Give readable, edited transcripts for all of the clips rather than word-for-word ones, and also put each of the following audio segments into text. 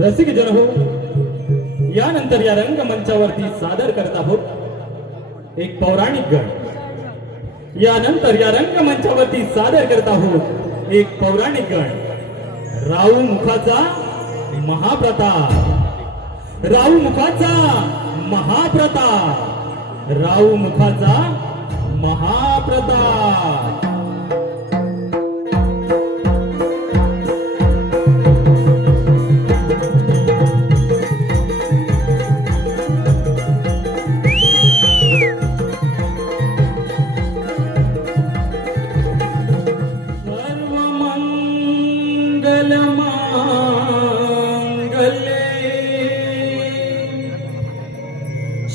रसिक जन हो, यानंतर या रंगमंचावरती सादर करत आहोत एक पौराणिक गण। यानंतर या रंगमंचावरती सादर करत आहोत एक पौराणिक गण। राऊ मुखाचा महाप्रताप, राऊ मुखाचा महाप्रताप, राऊ मुखाचा महाप्रताप।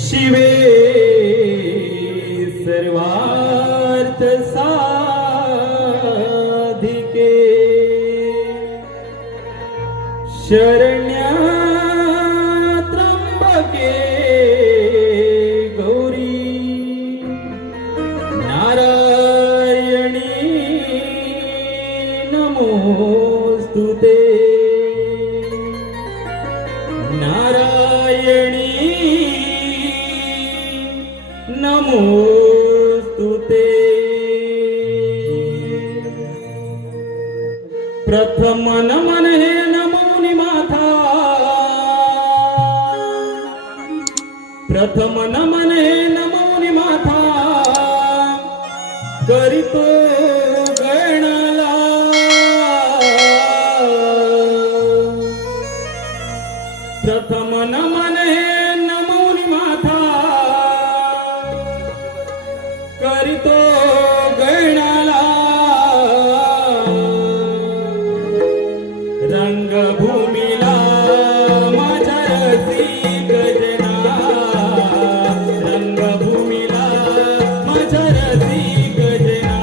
शिवे सर्वार्थ साधिके, शरण्या त्र्यंबके गौरी, नारायणी नमोस्तुते, नारायणी नमोस्तुते। प्रथम नमन हे नमोनि माता, प्रथम नमन हे नमोनि माता, करितो गणला, प्रथम नमन हे नमोनि माता, करितो गणला, रंगभूमीला माझ्या रसिक जना, रंगभूमीला माझ्या रसिक जना।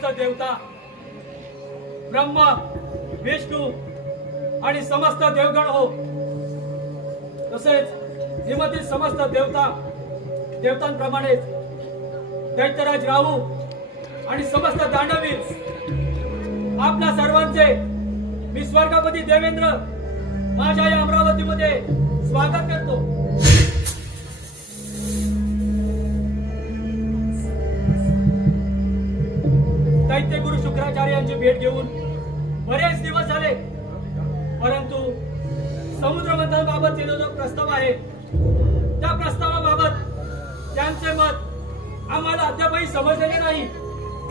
समस्त देवता ब्रह्मा विष्णू आणि समस्त देवगण हो, तसेच हिमतील समस्त देवतांप्रमाणेच दैत्यराज राहू आणि समस्त दानवी आपल्या सर्वांचे मी स्वर्गापती देवेंद्र माझ्या या अमरावतीमध्ये स्वागत करतो. दैत्य गुरु शुक्राचार्य यांची भेट घेऊन बरेच दिवस झाले, परंतु समुद्र मंथनाबाबत जो प्रस्ताव आहे त्या प्रस्तावाबाबत त्यांचे मत आम्हाला अद्यापही समजलेले नाही.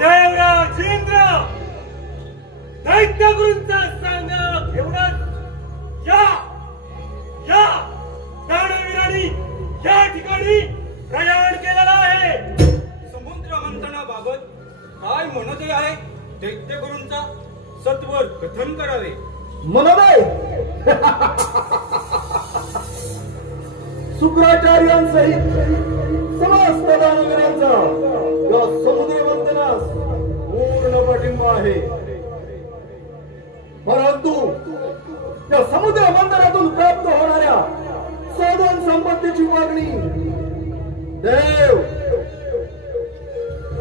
देवराज इंद्र दैत्य गुरूंचा सांग घेऊनच या दानवीरांनी या ठिकाणी प्रयाण केलेला आहे. समुद्र मंथनाबाबत काय म्हणते आहे? दैत्य गुरूंचा सत्वर कथन करावे. मनोदय शुक्राचार्यांसहित समस्त दानवीरांचा या समुद्र मंथनास पूर्ण पाठिंबा आहे, परंतु त्या समुद्र मंथनातून प्राप्त होणाऱ्या साधन संपत्तीची मागणी देव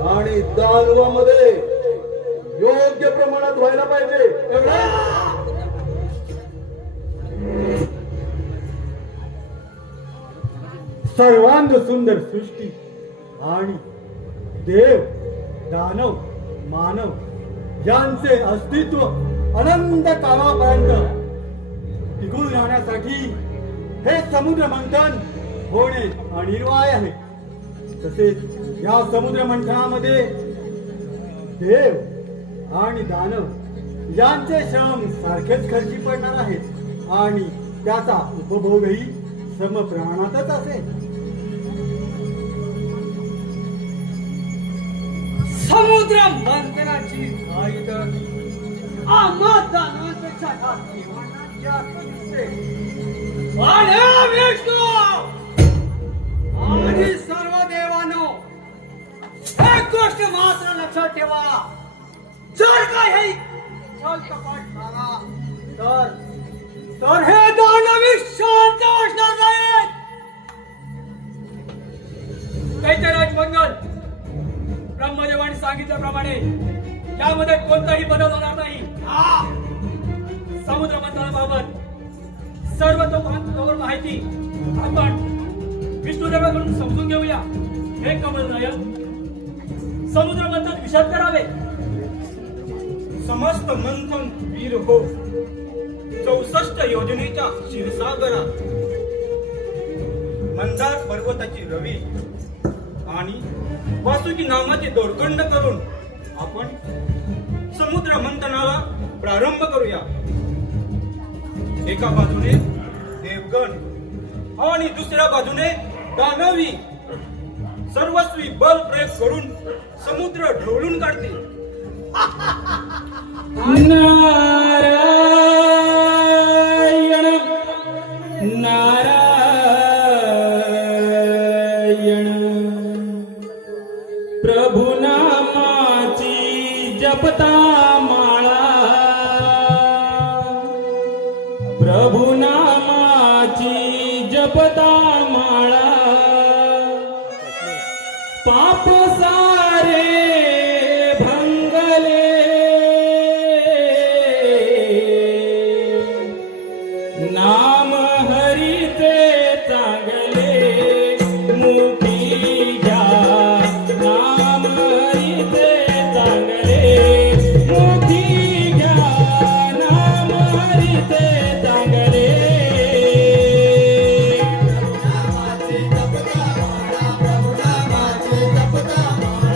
आणि दानवामध्ये योग्य प्रमाणात व्हायला पाहिजे. सर्वांग सुंदर सृष्टी आणि देव दानव मानव यांचे अस्तित्व अनंत काळापर्यंत टिकून राहण्यासाठी हे समुद्र मंथन होणे अनिवार्य आहे. तसेच या समुद्र मंथनामध्ये देव आणि दानव यांचे श्रम सारखेच खर्ची पडणार आहेत आणि त्याचा उपभोगही समप्रमाणातच असेल. समुद्र मंथनाची घाई तर आम्हा दानवांपेक्षा जास्त दिसते. आणि विष्णू आणि सर्व देवांनो, एक गोष्ट मात्र लक्षात ठेवा, जर काय हे छलकपट झाला तर हे दानवी शांत असणार नाहीत. दैत्यराज मंगल ब्रह्मदेवाने सांगितल्याप्रमाणे यामध्ये कोणताही बदल होणार नाही. समुद्र मंथनाबाबत सर्व माहिती आपण विष्णुदेवाकडून समजून घेऊया. हे कमलनयन समुद्र मंथन विषद करावे. समस्त मंथन वीर हो, 64 योजनेच्या क्षीरसागरात मंदार पर्वताची रवी आणि वासुकी नामाचे दोरखंड करून आपण समुद्र मंथनाला प्रारंभ करूया. एका बाजूने देवगण आणि दुसऱ्या बाजूने दानवी सर्वस्वी बल प्रयोग करून समुद्र ढवळून काढतील. नारायण नारायण प्रभु नामाची जपता माळा, प्रभु नामाची जपता माळा, पाप सारे भंगले, नाम हरीचे चांगले मुठी घ्या, नाम हरीचे चांगले मुठी घ्या, नाम हरीचे चांगले. नामाचे जपता माळा, प्रभु नामाचे जपता माळा,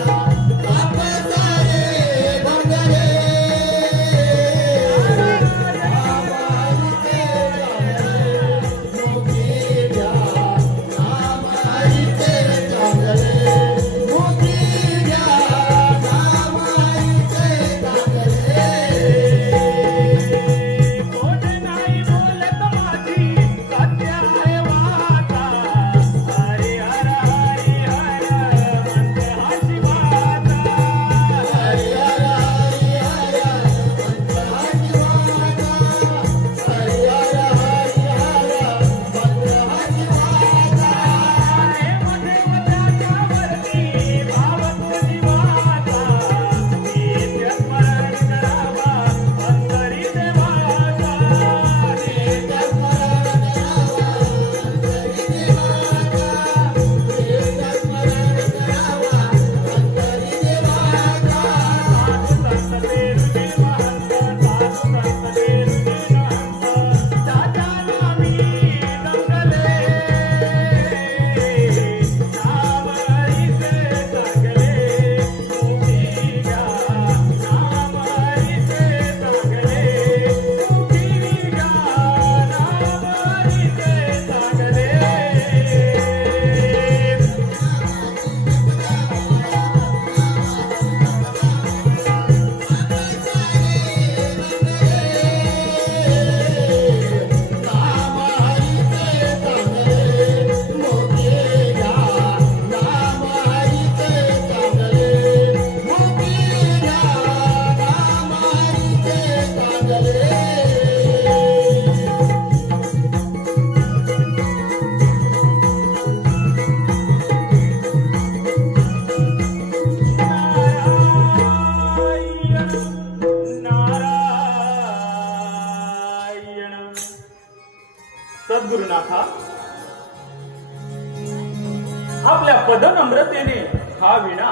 आपल्या पदनम्रतेने हा विणा,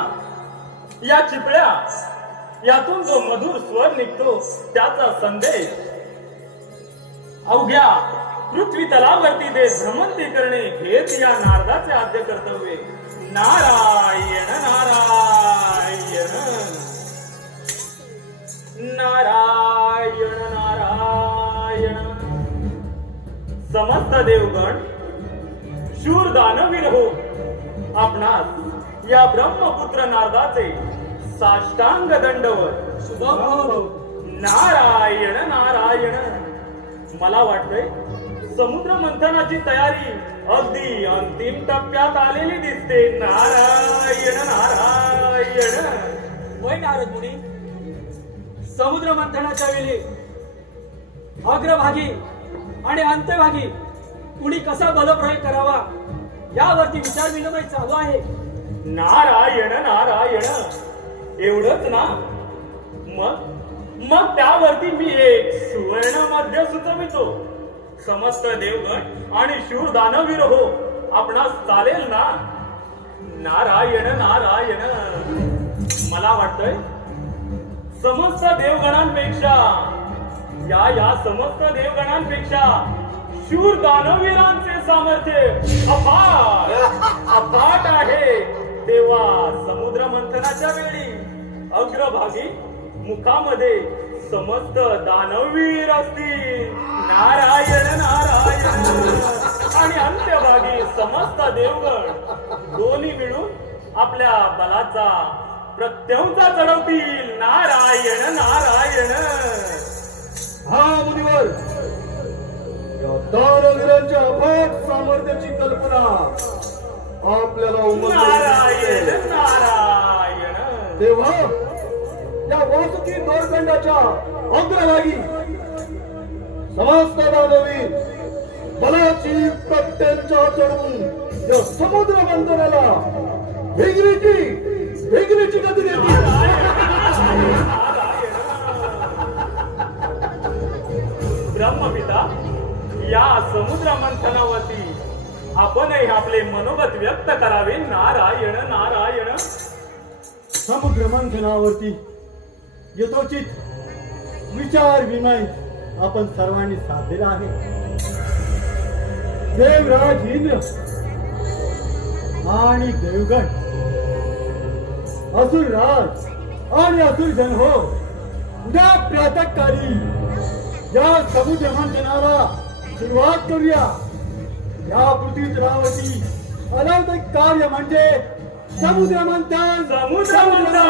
या चिपळ्या, यातून जो मधुर स्वर निघतो त्याचा संदेश अवघ्या पृथ्वी तलावरती ते भ्रमंती करणे हेच या नारदाचे आद्य कर्तव्य. नारायण नारायण नारायण नारायण. समस्त देवगण शूर दानवीर हो, आपणास या ब्रह्मपुत्र नारदाचे साष्टांग दंडवत. नारायण नारायण. मला वाटतंय समुद्र मंथनाची तयारी अगदी अंतिम टप्प्यात आलेली दिसते. नारायण नारायण. वय नारद मुनी, समुद्र मंथनाच्या वेळी अग्रभागी आणि अंत्यभागी कुणी कसा बलप्रयोग करावा यावरती विचार विनिमय चालू आहे. नारायण नारायण. एवढंच ना? मग त्यावरती मी एक सुवर्ण मध्य सुचवितो. समस्त देवगण आणि शूर दानवीर हो, आपणास चालेल ना? नारायण नारायण. मला वाटतंय समस्त देवगणांपेक्षा या समस्त देवगणांपेक्षा शूर दानवीरांचे सामर्थ्य अफाट आहे. तेव्हा समुद्र मंथनाच्या वेळी अग्रभागी मुखामध्ये समस्त दानवीर असतील. नारायण नारायण. आणि अंत्यभागी समस्त देवगण दोन्ही मिळून आपल्या बलाचा प्रत्यंचा चढवतील. नारायण नारायण. हा मुनिवर, या दानवीरांच्या अफाट सामर्थ्याची कल्पना आपल्याला नारायण उमटली. नारायण. तेव्हा या वासुकी दोरखंडाच्या अग्रभागी समस्त दानवीर बलाची प्रत्यंचा चढवून या समुद्र मंथनाला वेगळीची गती देतील. ब्रह्मपिता, या समुद्र मंथनावरती आपणही आपले मनोगत व्यक्त करावे. नारायण नारायण. समुद्र मंथनावरती यथोचित विचार विनिमय आपण सर्वांनी साधलेला आहे. देवराज इंद्र आणि देवगण, असुरराज आणि असुरजन हो, उद्या प्रातःकाळी या समुद्र मंथनाला सुरुवात करूया. या पृथ्वी तलावरती अलौकिक कार्य म्हणजे समुद्र मंथन. समुद्र मंथन.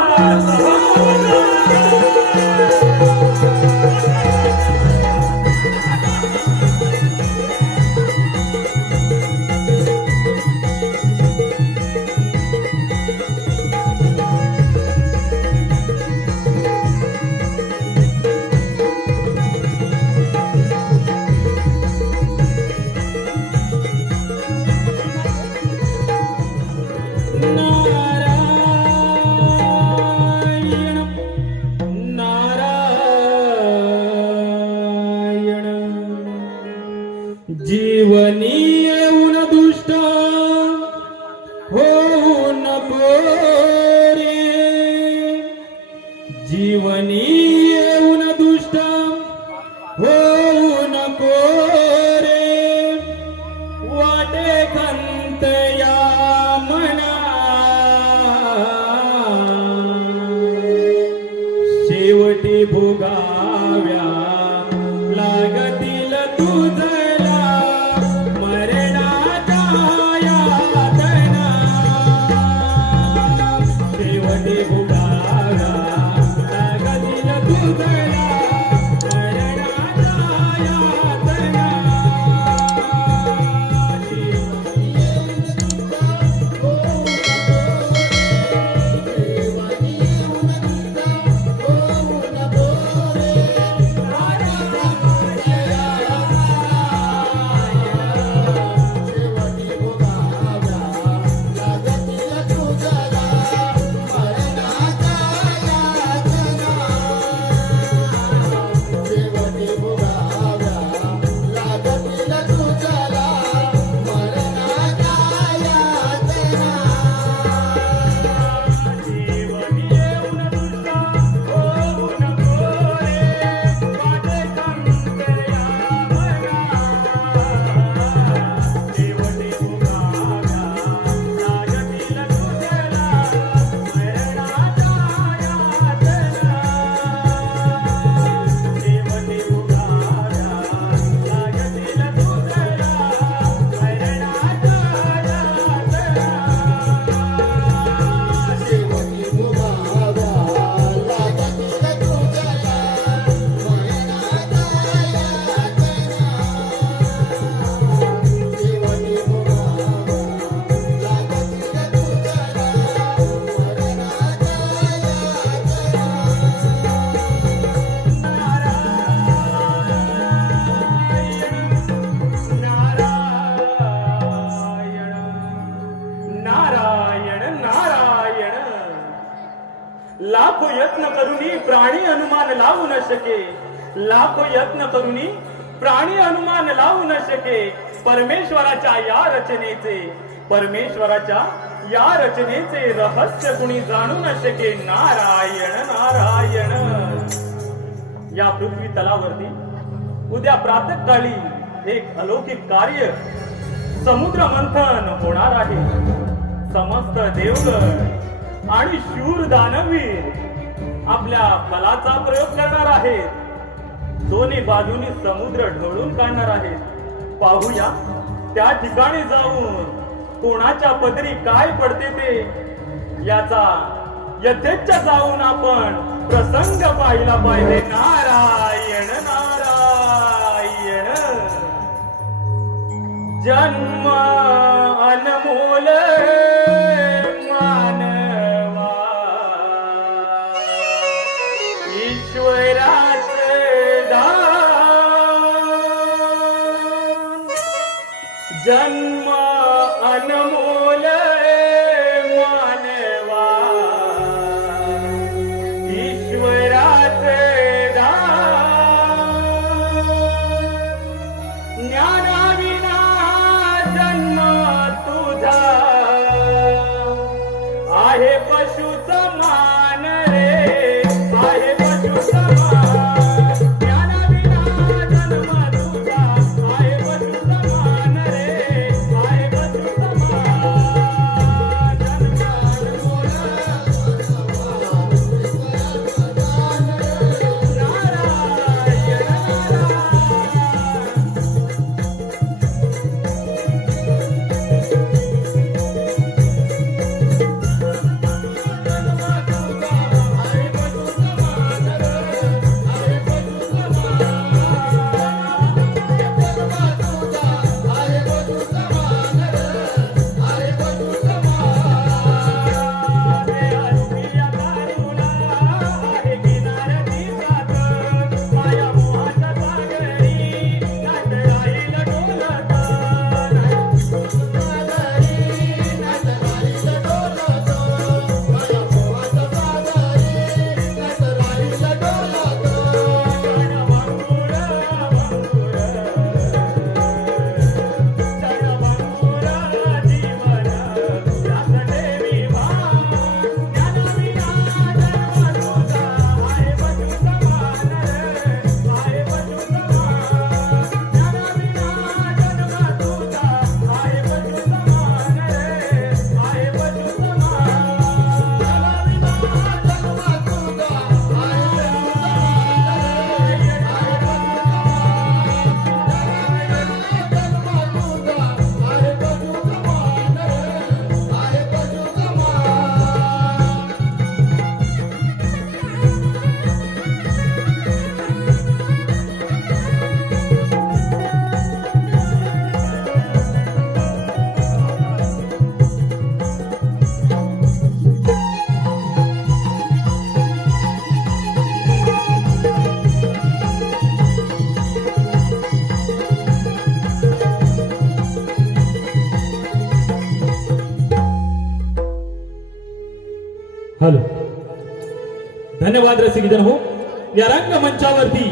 जीवनी येऊन दुष्ट होऊ नको रे. जीवनी येऊन दुष्ट होऊ नको रे. वाटे खंत या मना, शेवटी भोगाव्या लागतील तुझला मरणाच्या यातना. शेवटी भोगाव्या लागतील तुझला मरणाच्या यातना. लाखो यत्न करूनी प्राणी अनुमान लावू न शके. लाखो यत्न करूनी प्राणी अनुमान लावू न शके. परमेश्वराच्या या रचनेचे रहस्य कुणी जाणू न शके. नारायण नारायण. या पृथ्वी तलावरती उद्या प्रातःकाळी एक अलौकिक कार्य समुद्र मंथन होणार आहे. समस्त देवगण आणि शूर दानवीर आपल्या बलाचा प्रयोग करणार आहेत. दोन्ही बाजूनी समुद्र ढवळून काढणार आहेत. पाहूया त्या ठिकाणी जाऊन कोणाच्या पदरी काय पडते ते. याचा यथेच्छ जाऊन आपण प्रसंग पाहिला पाहिजे. नारायण नारायण. जन्म अनमोल मानवा ईश्वराचे दान. जन्म अनमोल मानवा ईश्वराचे दान. ज्ञानाविना जन्म तुझा आहे पशु समान रे. आहे पशु समान. ज्ञानाविना जन्म तुझा आहे पशु समान रे. आहे पशु समान. जन्म अनमोल नारायण नारायण. हॅलो. धन्यवाद रसिकजन हो. या रंगमंचावरती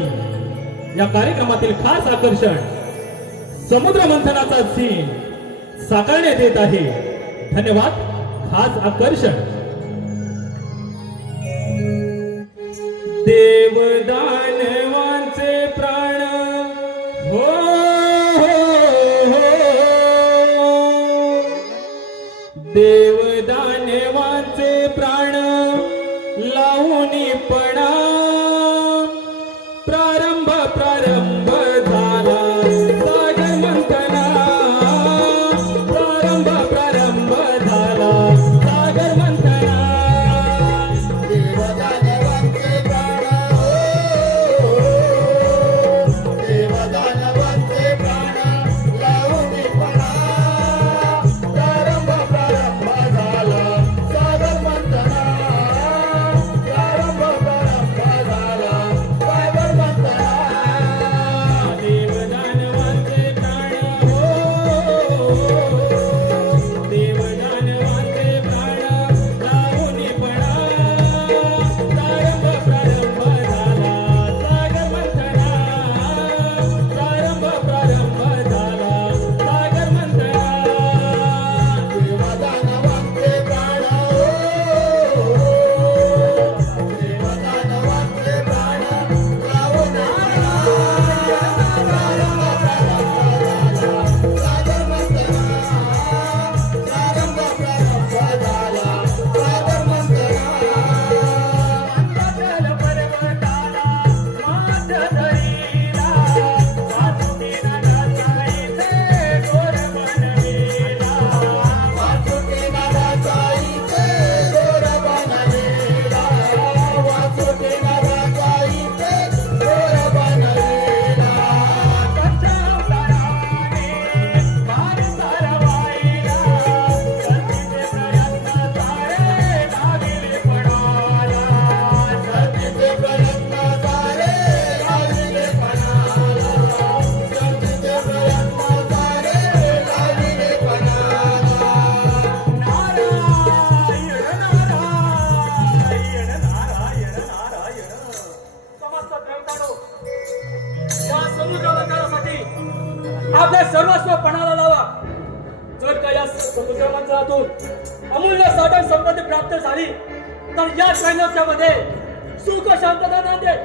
या कार्यक्रमातील खास आकर्षण समुद्र मंथनाचा सीन साकारण्यात येत आहे. धन्यवाद. खास आकर्षण देवदानवांचे प्राण हो देवदानवांचे प्राण लावूनी पणा प्रारंभ प्रारंभ झाला सागर मंथना. प्रारंभ प्रारंभ झाला सागर मंथना. देवदानवांचे प्राण देवदानवांचे प्राण लावून पणा प्रारंभ प्रारंभ झाला सागर मंथना. प्रारंभ प्रारंभ करून अमूल्य साधन संपत्ती प्राप्त झाली तर या त्रैलोक्यामध्ये सुख शांतता नांदेल.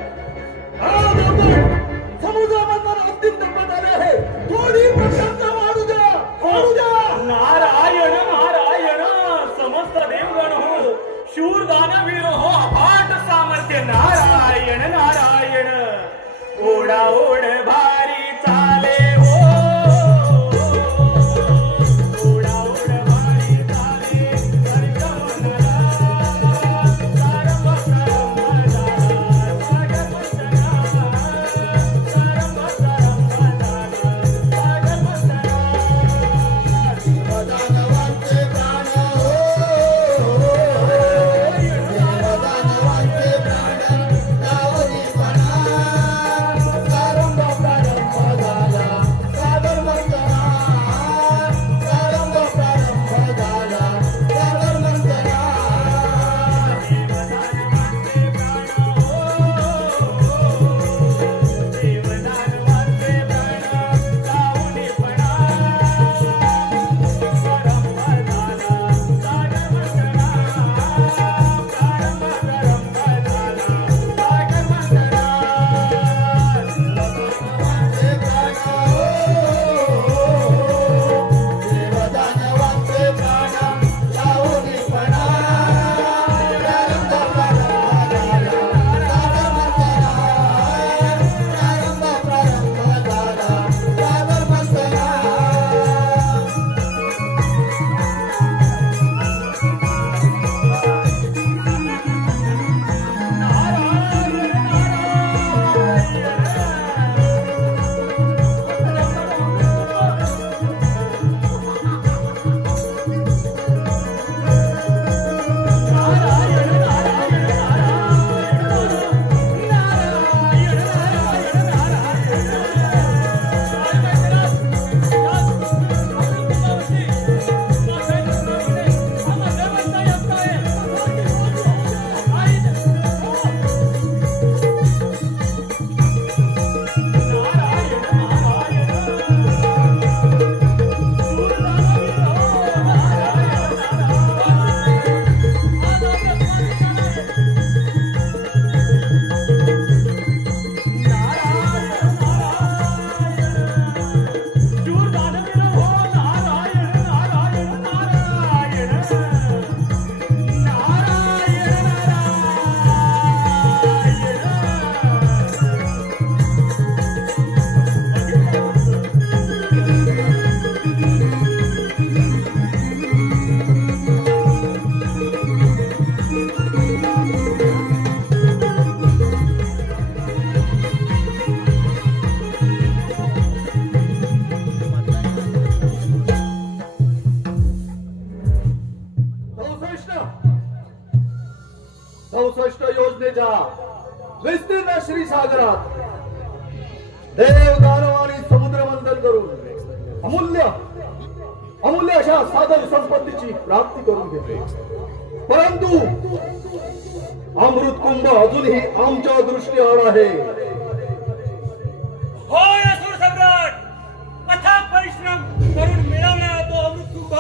समुद्र मंथन अंतिम टप्प्यात आले आहे. थोडी प्रशंसा वाढू द्या, वाढू द्या. नारायण नारायण समस्त देवगण हो, शूर दानवीर हो, अफाट सामर्थ्य. नारायण नारायण ओढा ओढ भारी चाले हो, ओढा ओढ भारी चाले. देवदानवांचे प्राण हो, देवदानवांचे प्राण लावणी पणा. प्रारंभ प्रारंभ झाला सागर मंथना, प्रारंभ प्रारंभ झाला सागर मंथना. देवदानवांचे प्राण लावणी पणा, प्रारंभ प्रारंभ झाला सागर मंथना, प्रारंभ प्रारंभ झाला सागर मंथना. चौसष्ट योजनेच्या विस्तीर्ण श्रीसागरात देव दानव आणि समुद्र मंथन करून अमूल्य अमूल्य अशा साधन संपत्तीची प्राप्ती करून घेतली. परंतु अमृत कुंभ अजूनही आमच्या दृष्टीआड आहे. होय असुर सम्राट, अथक परिश्रम करून मिळवणारा तो अमृतकुंभ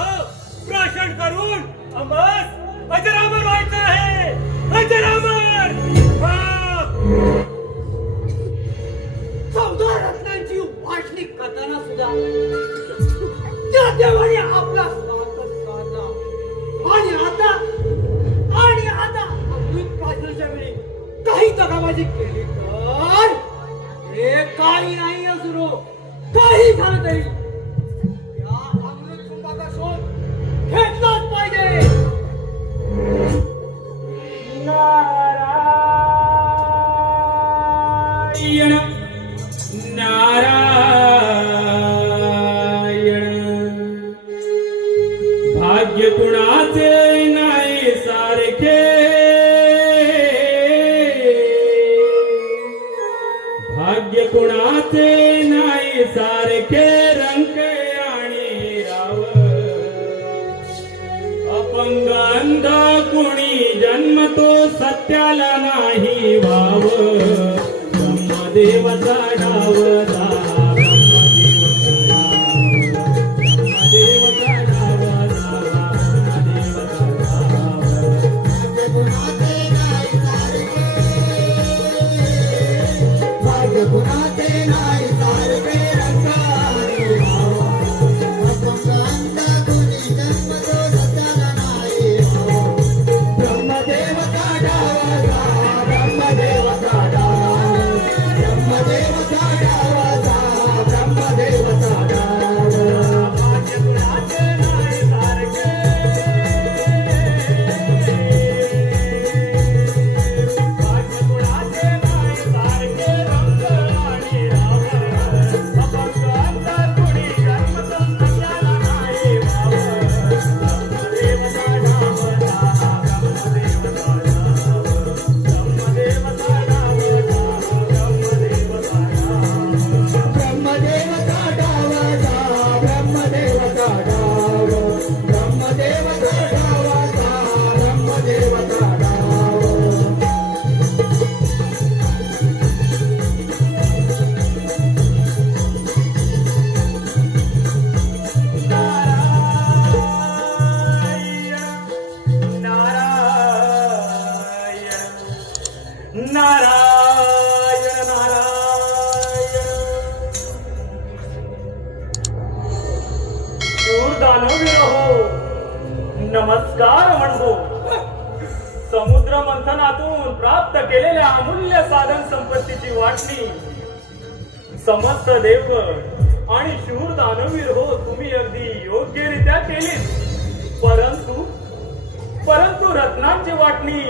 प्राशन करून आम्हास अजरामर व्हायचं आहे. अजरामर! हा! 14 रत्नांची वाटणी करताना सुद्धा त्या देवाने आपला स्वार्थ साधला. आणि आता अमृत प्राशनाच्या वेळी काही दगाबाजी केली तर हे काही नाही असुरो, काही झालं तरी या अमृत कुंभाचा शोध घेतलाच पाहिजे. नारायण नारायण भाग्य कुणाचे नाही सारखे, भाग्य कुणाचे नाही सारखे. रंक आणि राव अपंग अंध कुणी जन्मतो सत्याला नाही वाव. ब्रह्मदेवाचा डावता, ब्रह्मदेवाचा डावता, नारायण नारायण. शूर दानवीर हो, नमस्कार म्हणतो. समुद्र मंथनातून प्राप्त केलेल्या अमूल्य साधन संपत्तीची वाटणी समस्त देवगण आणि शूर दानवीर हो, तुम्ही अगदी योग्यरित्या केली. परंतु रत्नांची वाटणी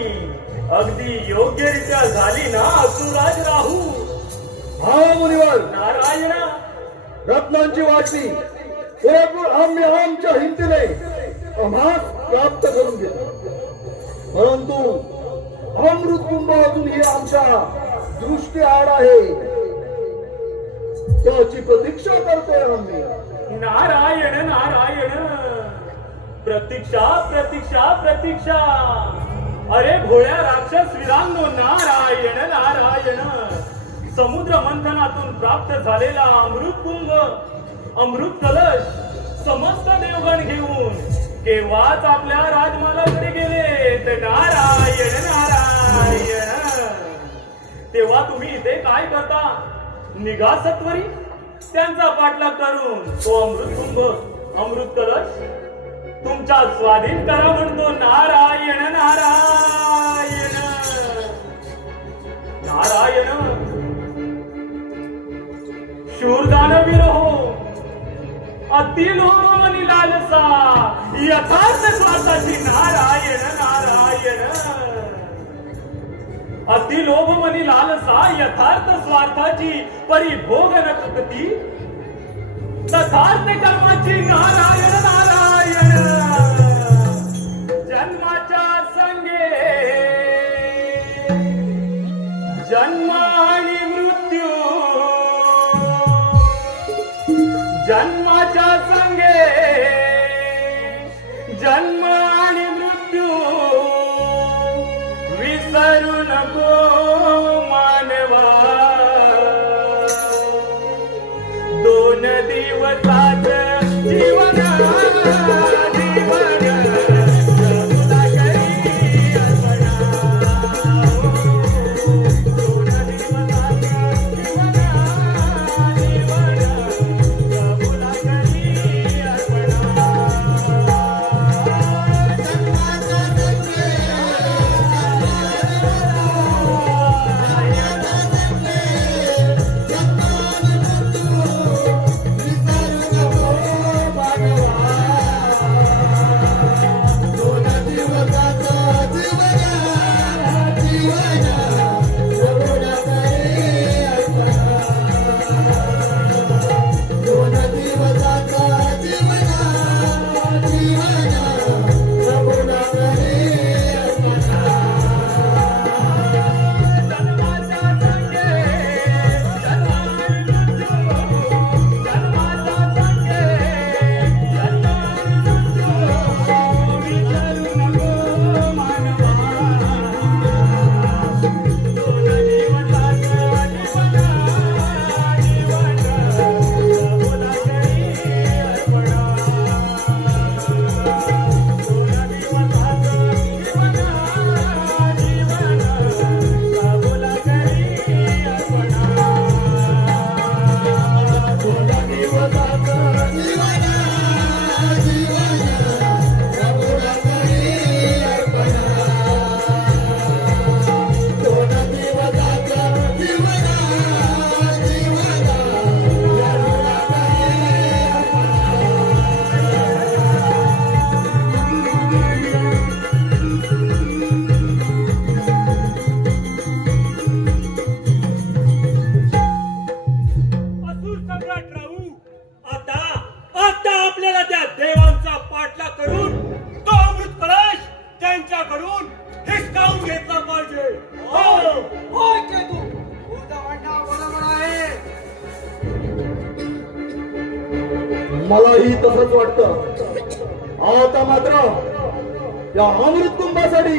अगदी योग्यरित्या झाली ना असुराज राहू. हा मुनिवर, नारायण. रत्नांची वाटणी पुरेपूर आम्ही आमच्या हिमतीने आम्हास प्राप्त करून घेतो. परंतु अमृत कुंभ अजूनही आमच्या दृष्टी आड आहे, त्याची प्रतीक्षा करतोय आम्ही. नारायण नारायण. प्रतीक्षा प्रतीक्षा प्रतीक्षा. अरे भोळ्या राक्षस वीरांनो, नारायण नारायण. समुद्र मंथनातून प्राप्त झालेला अमृत कुंभ, अमृत कलश समस्त देवगण घेऊन केव्हाच आपल्या राजमालाकडे गेले. तर नारायण नारायण. तेव्हा तुम्ही इथे काय करता? निघा सत्वरी त्यांचा पाठलाग करून तो अमृत कुंभ, अमृत कलश तुमच्या स्वाधीन करा म्हणतो. नारायण नारायण नारायण. शूर दानवीर हो, अति लोभमनी लालसा यथार्थ स्वार्थाची. नारायण नारायण. अति लोभमनी लालसा यथार्थ स्वार्थाची, परिभोग न चुकती तथार्थ कर्माची. नारायण नारायण. जन्माच्या संगे जन्म आणि मृत्यू, जन्माच्या संगे जन्म आणि मृत्यू विसरू नको मानवा. दोन दिवसात जीवन मलाही तसंच वाटतं. आता मात्र या अमृत कुंभासाठी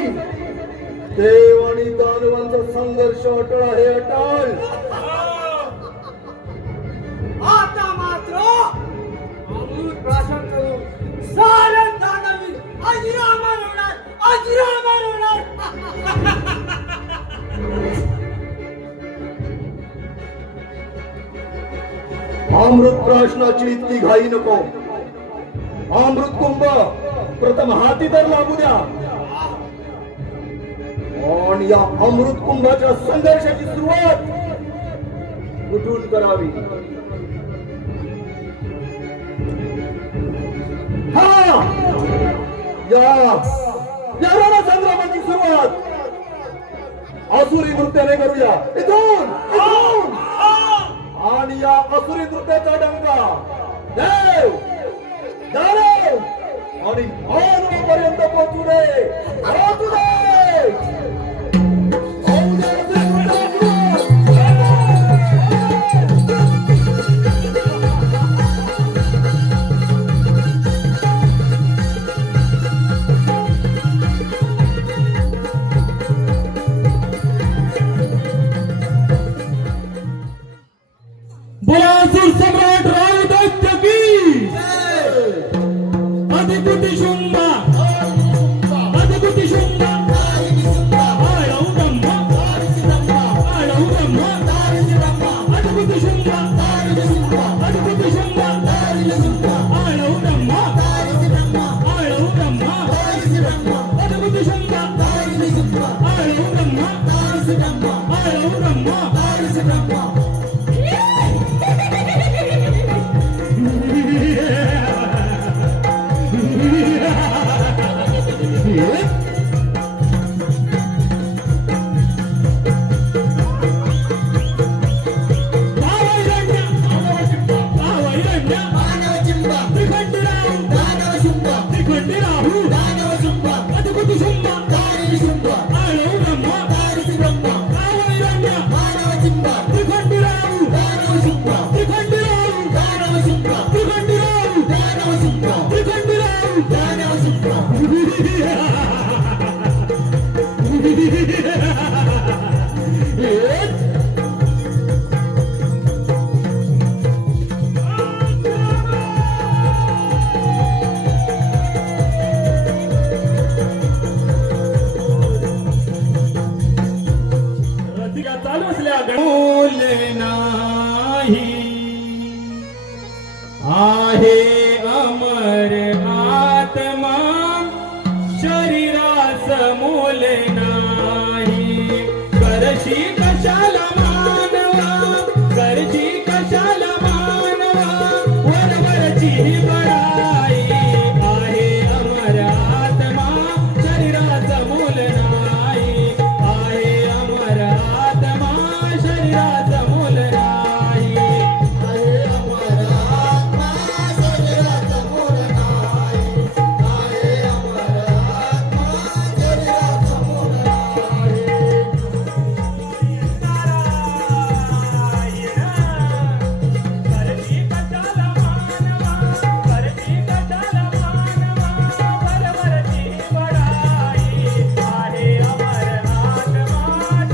देव आणि दानवांचा संघर्ष अटळ आहे, अटळ. आता मात्र अमृत प्राशन करून सारे दानवी अजरामर होणार, अजरामर होणार. अमृत प्राशनाची इतकी घाई नको. अमृत कुंभ प्रथम हाती तर लागू द्या आणि या अमृत कुंभाच्या संघर्षाची सुरुवात कुठून करावी. हा या रणसंग्रामाची सुरुवात असुरी नृत्याने करूया. इथून आणि या असुरी नृत्याचा डंका देव दानव आणि मानवापर्यंत पोहोचू दे, पोहोचू दे. होऊ दे असुरी नृत्याची बोलासूर सम्राट राव दैत्य की अधिकुटी शुंभा, अधिकुटी शुंभा, आळव ब्रह्मा, आळव ब्रह्मा, अधिकुटी शुंभा, अधिकुटी शुंभा, आळव ब्रह्मा, आळव ब्रह्मा, अधिकुटी शुंभा, आळव ब्रह्मा, आळव ब्रह्मा. चालू असल्या गणोल नाही आहे अमर आत्मा शरीरास मोल नाही. करशी कशाला मानवा, करशी कशाला मानवा, वरवरची बळाई आहे अमर आत्मा शरीरास मोल नाही. आहे अमर आत्मा शरीरास मोल नाही. आहे अमर आत्मा शरीरास मोल नाही. आहे अमर आत्मा शरीरास मोल नाही. करशी कशाला मानवा, करशी कशाला मानवा, वरवरची बळाई आहे अमर आत्मा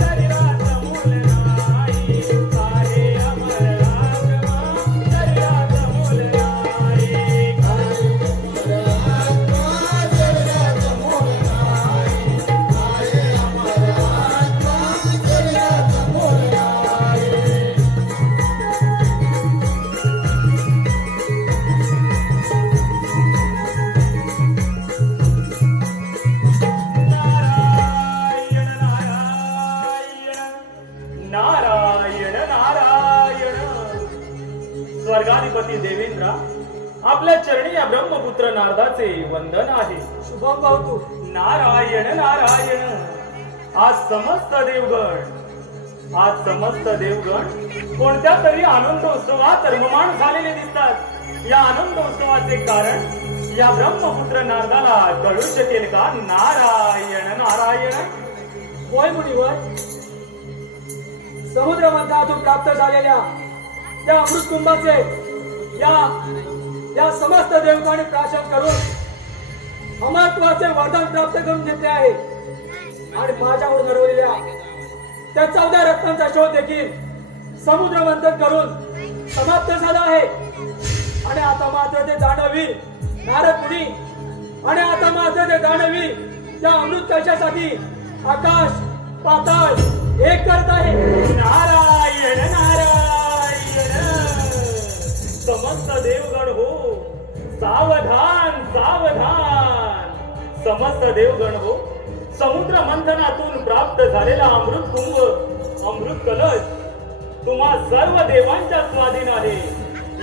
शरीरास मोल नाही. आहे अमर आत्मा शरीरास मोल नाही. आहे अमर आत्मा शरीरास मोल नाही. आहे अमर आत्मा शरीरास मोल नाही. नारायण नारायण. स्वर्गाधिपती देवेंद्र आपल्या चरणी या ब्रह्मपुत्र नारदाचे वंदन आहे. शुभम भाऊ नारायण नारायण. आज समस्त देवगण कोणत्या तरी आनंदोत्सवात रममाण झालेले दिसतात. या आनंदोत्सवाचे कारण या ब्रह्मपुत्र नारदाला कळू शकेल का? नारायण नारायण. होय मुनिवर, समुद्र मंथनातून प्राप्त झालेल्या त्या अमृत कुंभाचे या या समस्त देवतांनी प्राशन करून अमरत्वाचे वरदान प्राप्त करून घेतले आहे आणि माझ्यावर घडवलेल्या त्या 14 रत्नांचा शोध देखील समुद्र मंथन करून समाप्त झाला आहे आणि आता मात्र ते दानवीर नारद मुनी आणि आता मात्र ते दानवीर त्या अमृत कलशासाठी आकाश पाताळ एक करत आहे. नारायण नारायण. समस्त देवगण हो सावधान सावधान. समस्त देवगण हो, समुद्र मंथनातून प्राप्त झालेला अमृत कुंभ अमृत कलश तुम्हा सर्व देवांच्या स्वाधीन आहे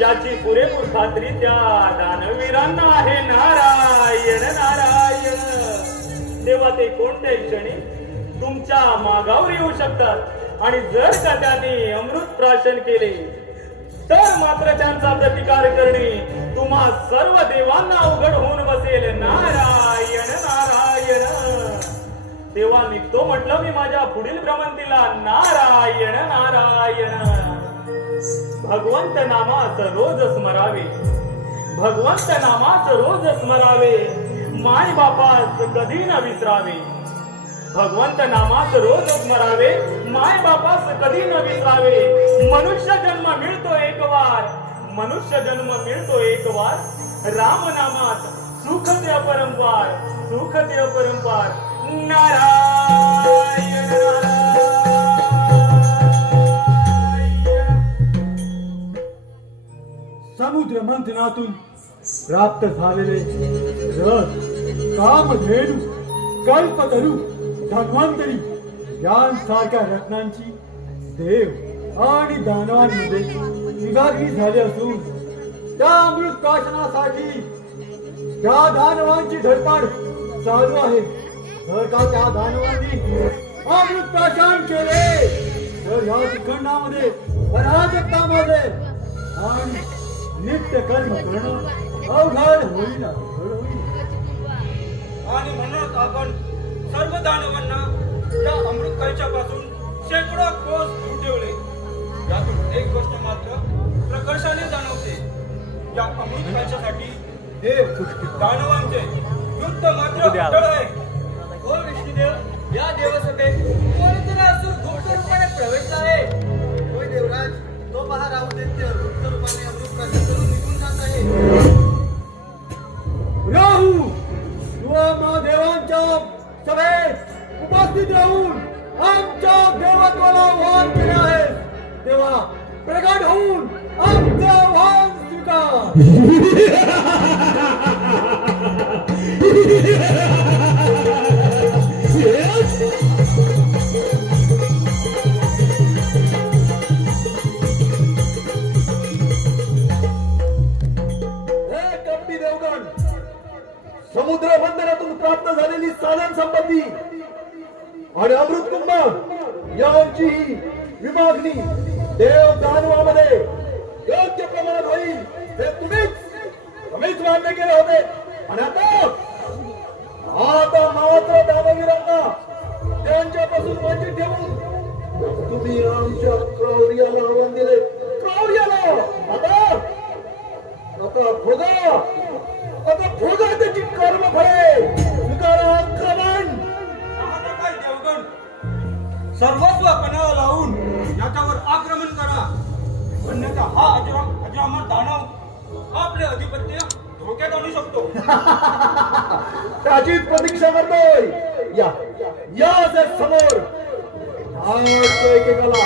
याची पुरेपूर खात्री त्या दानवीरांना आहे. नारायण नारायण. तेव्हा ते कोणत्याही क्षणी तुमच्या मागावर येऊ शकतात आणि जर का त्यांनी अमृत प्राशन केले तर मात्र त्यांचा प्रतिकार करणे तुम्हा सर्व देवांना अवघड होऊन बसेल. नारायण नारायण. तेव्हा निघतो म्हटलं मी माझ्या पुढील भ्रमंतीला. नारायण नारायण. भगवंत नामास रोज स्मरावे, भगवंत नामास रोज स्मरावे, माय बापास कधी न विसरावे. भगवंत नामास रोज स्मरावे, माय बापास कधी न विसरावे. मनुष्य जन्म मिळतो एक वार, मनुष्य जन्म मिळतो एक वार. राम नामात सुख ते अपरंपार, सुख ते अपरंपार. नारायण नारायण. समुद्र मंथनातून प्राप्त झालेले रथ, कामधेनू, कल्पतरू, धन्वंतरी यांसारख्या रत्नांची देव आणि दानवांमध्ये विभागणी झाली असून त्या अमृत प्राशनासाठी त्या दानवांची धडपड चालू आहे. जर का त्या दानवांनी अमृत प्राशन केले तर या ठिकाणामध्ये अराजकतामध्ये आणि नित्य कर्म करणं अवघड होईल. आणि म्हणूनच आपण सर्व दानवांना या अमृत कलशापासून शेकडो कोस दूर ठेवले. यातून एक गोष्ट मात्र प्रकर्षाने जाणवते. या अमृत कलशासाठी देव दानवांचे युद्ध मात्र अटळ आहे. हो विष्णुदेव, या देवसभेत कोणतरी असुर गुप्त रूपाने प्रवेश आहे. होय देवराज, तो पहा राहुदैत्य गुप्त रूपाने अमृत प्राशन करून निघून जात आहे. राहू, तू महादेवांच्या सभेत उपस्थित राहून आमच्या देवत्वाला आव्हान केले आहे. तेव्हा प्रगट होऊन आमचं आव्हान स्वीकार. समुद्र बंदरातून प्राप्त झालेली साधन संपत्ती आणि अमृत कुंभ यांची विभागणी देव दानवामध्ये योग्य प्रमाणात होईल हे तुम्हीच मान्य केले होते. आणि आता मात्र दानवीरांना त्यांच्यापासून वंचित ठेवून तुम्ही आमच्या क्रौर्याला आव्हान दिले. क्रौर्याला आता भोगा त्याची कर्मफळे स्वीकारा. आक्रमण. महादेव देवगण, सर्वस्व पणाला लावून याच्यावर आक्रमण करा. अन्यथा हा अजरामर दानव आपले अधिपत्य धोक्यात आणू शकतो. त्याचीच प्रतीक्षा करतोय. या समोर एकेकाला.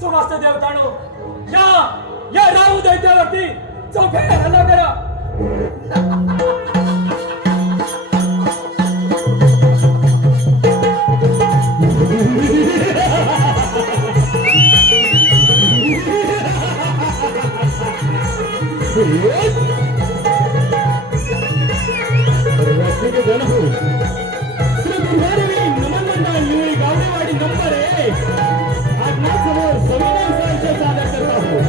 समस्त देवतांनो, या राहू दैत्यावरती चौफेर हल्ला करा. गावडेवाडी नंबर 1 समोर सविनय सादर करत आहोत.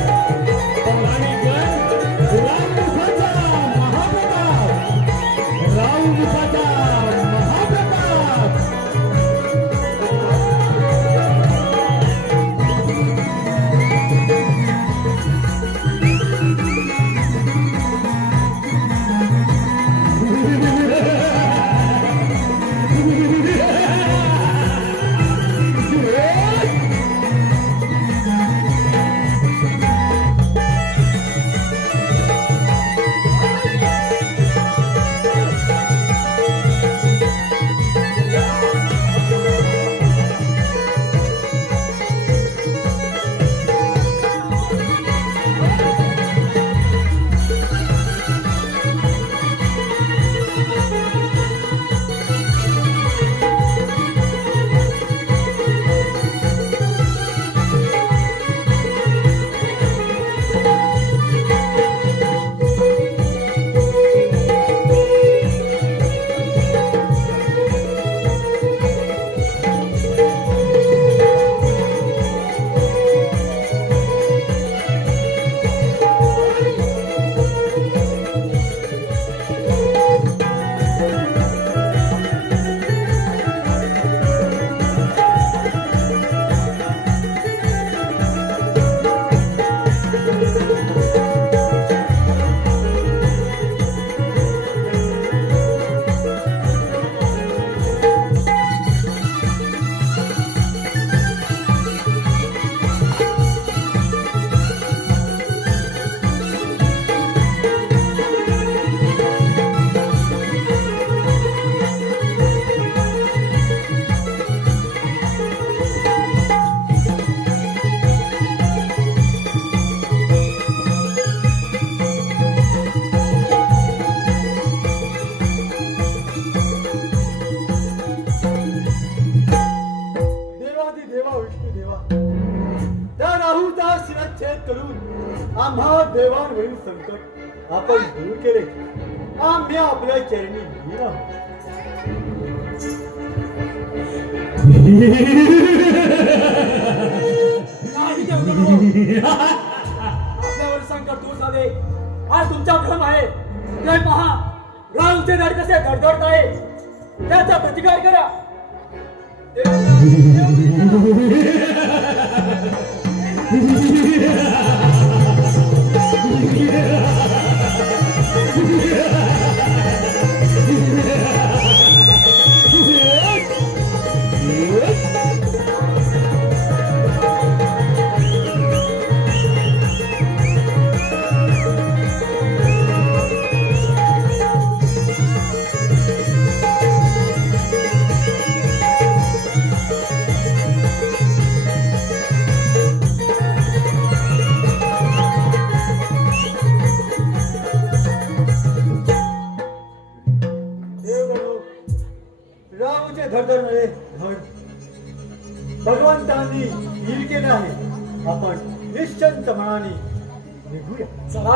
पौराणिक गण, महाप्रताप निषेध करून आम्हा देवांवरील संकट आपण दूर केले. आम्ही आपल्या चरणी लीन आहोत. नाही देवदेव. आपल्यावर संकट दूर झाले. आज तुमचा भ्रम आहे. ते पहा, राहूचे धड कसे धडधडत आहे. त्याचा प्रतिकार करा. राहूचे धडधडणारे धड भगवंतांनी हीर केले आहे. आपण निश्चंत मनाने निघूया. चला.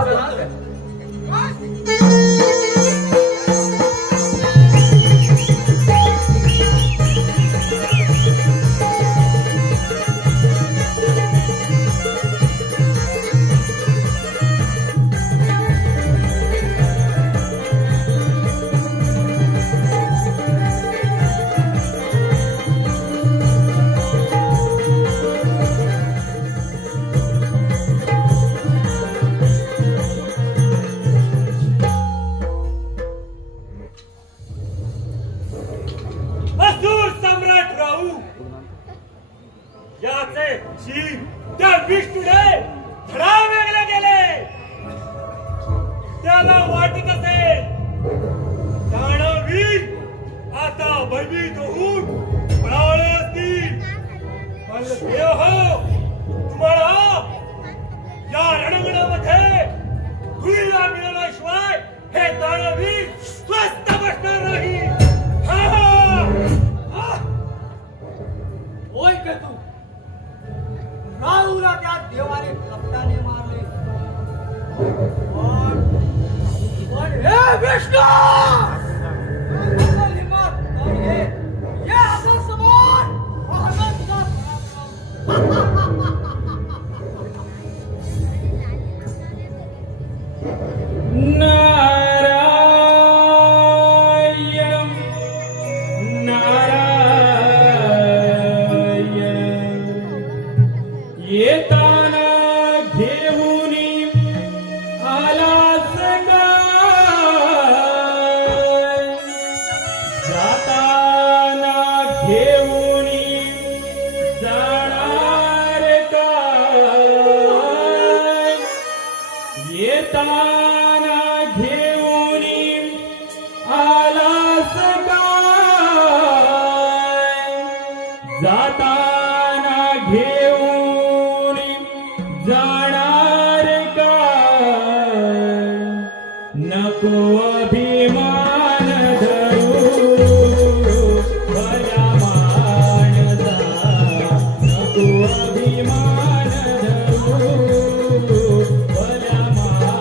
असुर सम्राट राहू याचे जीव त्या विष्णूने धडा वेगळे गेले. त्याला वाटत असेल दानवीर आता भयभीत होऊन पळावले असतील. पण देव हो, तुम्हाला या रणंगणामध्ये धुळीला मिळाल्याशिवाय हे दानवीर स्वस्थ बसणार नाही. होय का तू? राहूला त्या देवाने कपटाने मारले. पण हे विष्णू! आपली हिंमत नाही हे. ये आपल्या समोर! अहंकार नारायण नारायण येताना घेऊनी आलास काय, जाताना घेऊनी जाणार काय, येताना घेऊनी आलास काय, जाताना घेऊन जाणार काय, नको अभिमान धरू भल्या माणसा, नको अभिमान धरू भल्या माणसा.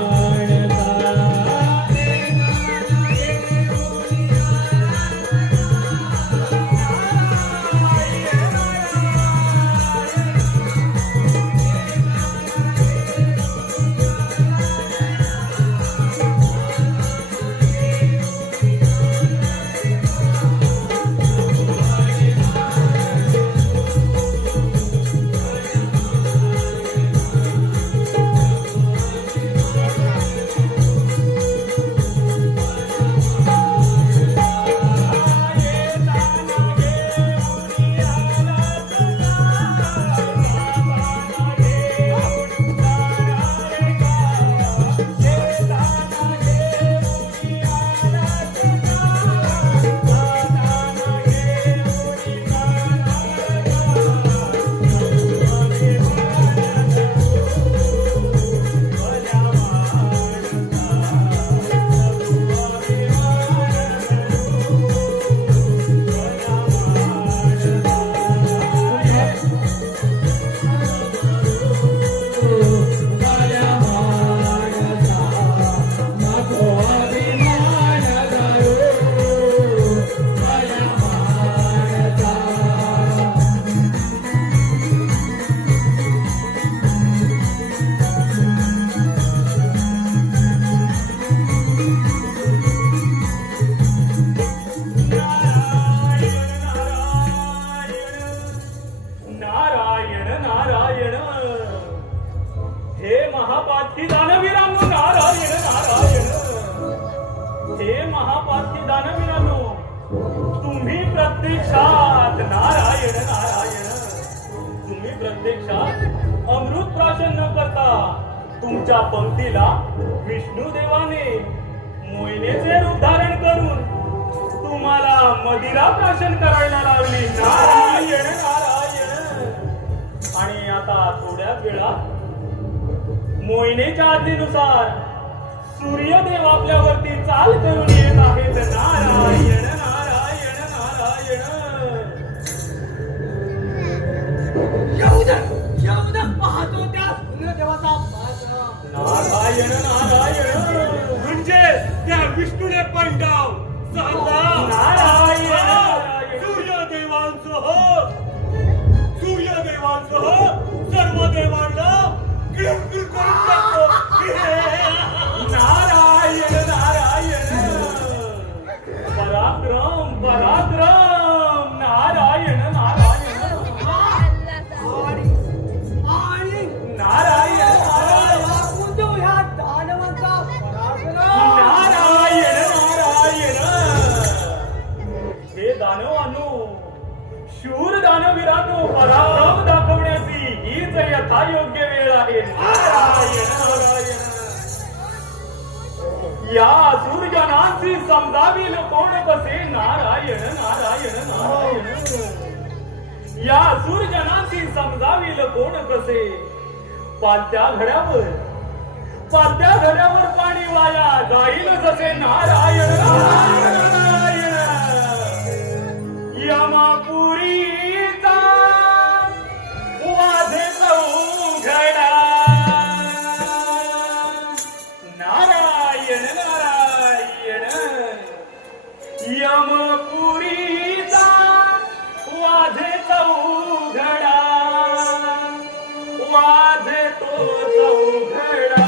नारायण नारायण. तुम्ही प्रत्यक्षात अमृत प्राशन न करता तुमच्या पंक्तीला विष्णू देवाने मोहिनीचे रूप धारण करून तुम्हाला मदिरा प्राशन करायला लावली. नारायण नारायण. आणि आता थोड्याच वेळात मोहिनीच्या आज्ञेनुसार सूर्यदेव आपल्यावरती चाल करून येत आहेत. नारायण नारायण नारायण. येऊन पाहतो त्या सूर्यदेवाचा पाहता. नारायण नारायण. म्हणजे त्या विष्णूने पण डाव साधला. नारायण नारायण. सूर्यदेवांसह सर्व देवांना गिळगिळ करून टाकतो. नारायण नारायण. पराक्रम पराक्रम. नारायण नारायण. आणि नारायण नारायण. उद्यो ह्या दानवांचा पराक्रम. नारायण नारायण. हे दानवांनो, शूर दानवीरांनो, पराक्रम दाखवण्याची हीच यथायोग्य वेळ आहे. नारायण नारायण. या सूर्यनांची समजावील कोण कसे. नारायण नारायण नारायण. या सूर्यनांची समजावील कोण कसे. पालत्या घड्यावर पाणी वाया जाईल जसे. नारायण नारायण नारायण. यमापुरीचा वाझे चौघडा. नारायण नारायण. यमपुरीचा वाझे चौघडा. वाझे तो चौघडा.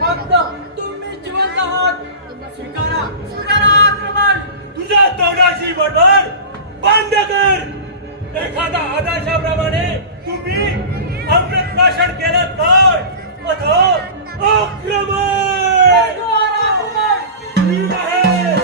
फक्त तुम्ही जिवंत आहात. स्वीकारा स्वीकारा आक्रमण. तुझ्या तोंडाची बटन बंद कर. एखादा आदेशाप्रमाणे तुम्ही अमृत भाषण केलं काय अथवा आक्रमण. ठीक आहे.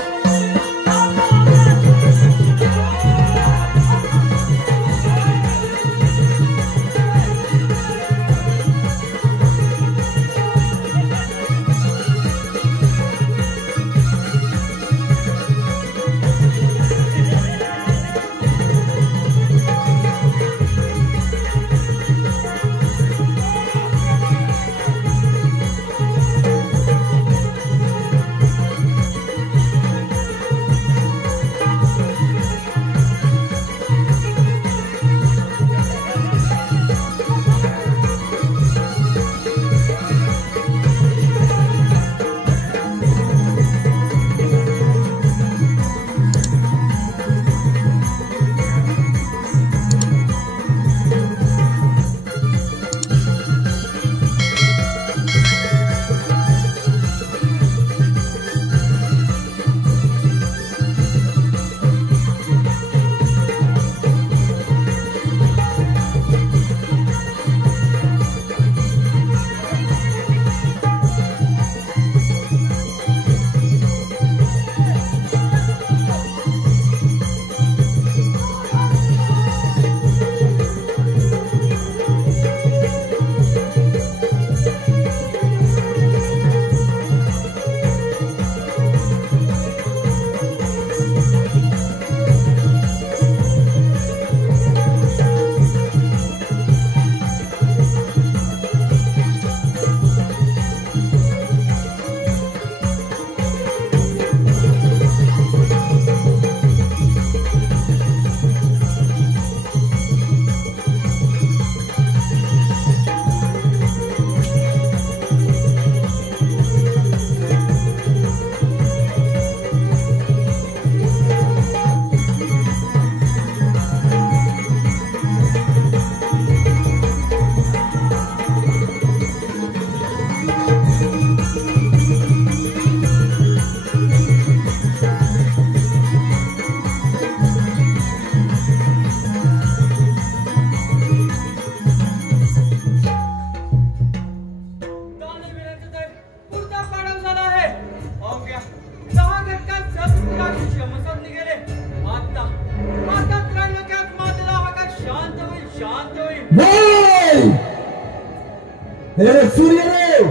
हे सूर्यदेव,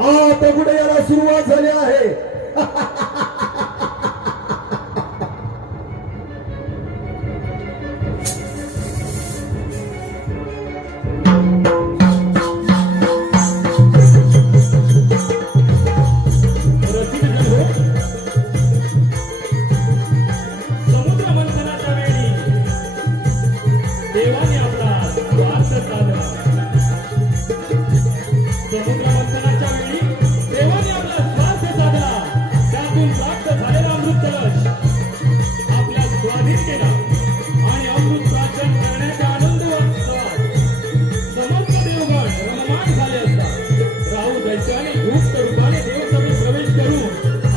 आता कुठे याला सुरुवात झाली आहे. समुद्र मंथनाच्या वेळी देवाने आपला स्वार्थ साधला. समुद्र मंथनाच्या वेळी देवाने आपला स्वार्थ साधला. त्यातून प्राप्त झालेला अमृत कलश आपल्या स्वाधीन केला आणि अमृत प्राशन करण्याच्या आनंद उत्सवात समस्त देवगण रममाण झाले असतात. राहू दैत्याने गुप्त रूपाने देवसभेत प्रवेश करून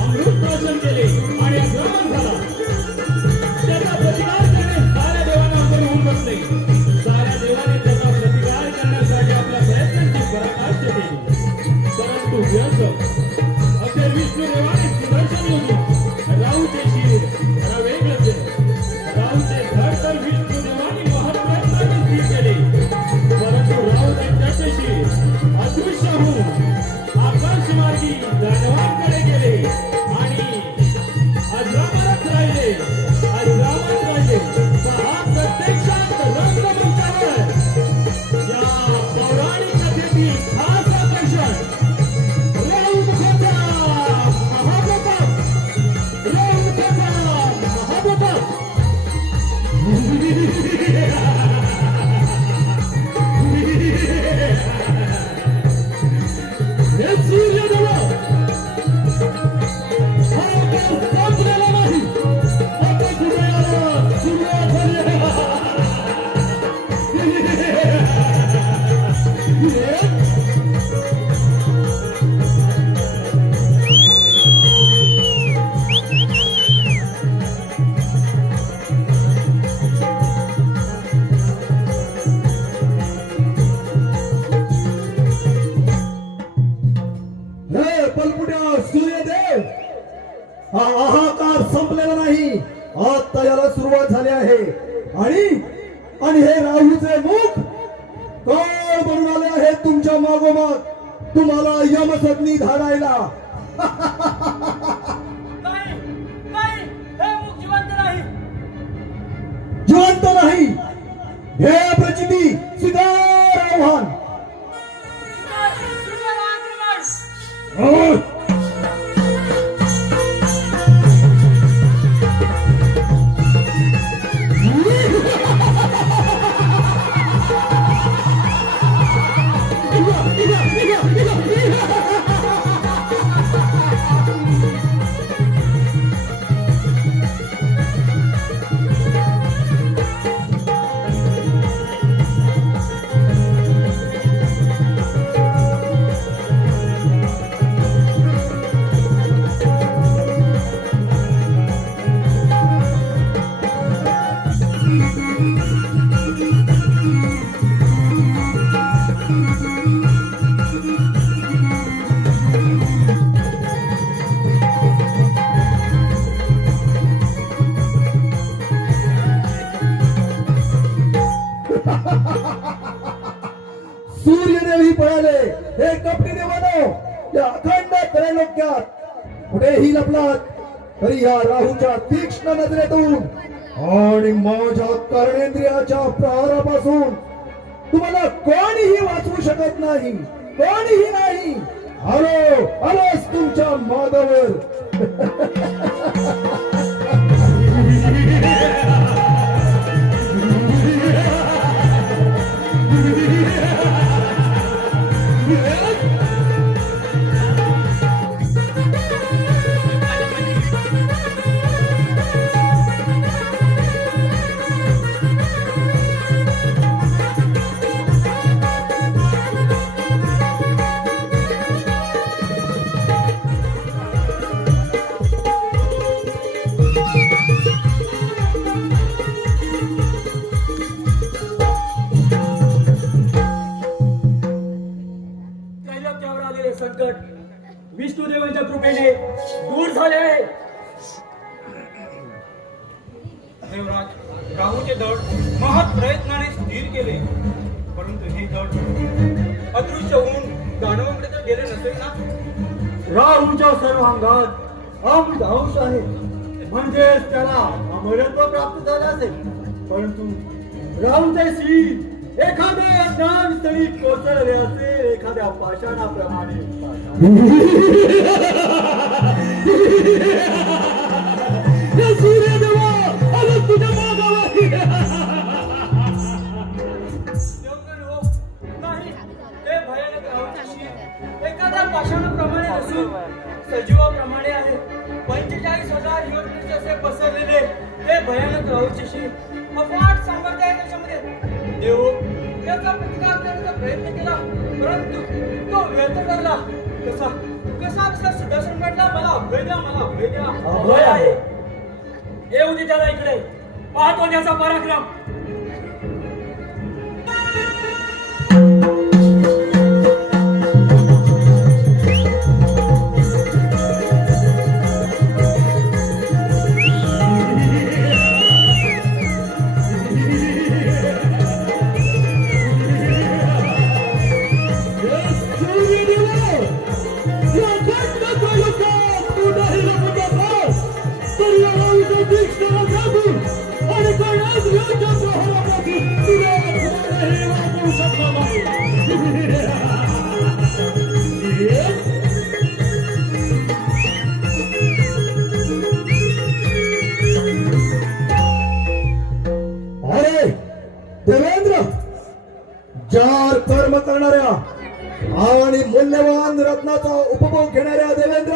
अमृत प्राशन केले आणि आक्रमण झाला. त्याचा प्रतिकार करणे साऱ्या देवांना अंबर होऊन बसले. साऱ्या देवाने त्याचा प्रतिकार करण्यासाठी आपल्या प्रयत्नांची पराकाष्ठा केली, परंतु व्यर्थ. अखेर विष्णू देवाने सुदर्शन योजून राहूचे शिर जरा वेगळं केलं. राहूचे धड तर विष्णू देवाने महत्प्रयत्नाने स्थिर केले, परंतु राहू त्यांच्याचे शिर अदृश्य होऊन आकाशमार्गी दानवांकडे गेले आणि अजरामरच राहिले. अजरामरच राहिले. पहा प्रत्यक्षात रंगमंचावर या पौराणिक कथेतील खास आकर्षण राहुमुखाचा महाप्रताप. राहुमुखाचा महाप्रताप. हे सूर्यदेव, हा काळ संपलेला नाही. आता कुठे याला सुरुवात झाली आहे. हे पलपुट्या सूर्यदेव, हा हाहाकार संपलेला नाही. आता याला सुरुवात झाली आहे. आणि हे राहूचे मुख काळ बनून आले आहे तुमच्या मागोमाग तुम्हाला यमसदनी धाडायला. नाही नाही, हे मुख जिवंत नाही. जिवंत नाही. हे प्रचिती स्वीकार आव्हान. आक्रमण. सूर्यदेव ही पळाले. हे कपटी देवानो, या अखंड त्रैलोक्यात कुठेही लपलात तरी या राहूच्या तीक्ष्ण नजरेतून आणि माझ्या कर्णेंद्रियाच्या प्रहारापासून तुम्हाला कोणीही वाचवू शकत नाही. कोणीही नाही. आलोच तुमच्या मागावर. संकट विष्णुदेवांच्या कृपेने दूर झाले आहे. देवराज, राहूचे दड महत् प्रयत्नाने स्थिर केले, परंतु हे दड अदृश्य होऊन दानवाकडे तर गेले नसेल ना? राहूच्या सर्वांगात अमृत अंश आहे, म्हणजेच त्याला अमरत्व प्राप्त झाले असेल. परंतु राहूचे शील एखाद्या अज्ञान स्थळी कोसळले असेल, एखाद्या पाषाणाप्रमाणे. हे सूर्यदेवा, आलो तुझ्या मागावर. देवगण हो, नाही, ते भयानक राहूचे शील एखाद्या पाषाणाप्रमाणे नसून सजीवाप्रमाणे आहे. 45,000 योजने जसे पसरलेले ते भयानक राहूचे शील अफाट सामर्थ्य आहे त्याच्यामध्ये. देव याचा प्रतिकार करण्याचा प्रयत्न केला, परंतु तो व्यर्थ ठरला. कसा कसा कसा सुदर्शन म्हटला, मला अभय द्या, मला अभय द्या. अभय आहे, येऊ दे त्याला इकडे, पाहतो त्याचा पराक्रम. अरे देवेंद्र, जार कर्म करणाऱ्या आणि मूल्यवान रत्नाचा उपभोग घेणाऱ्या देवेंद्र,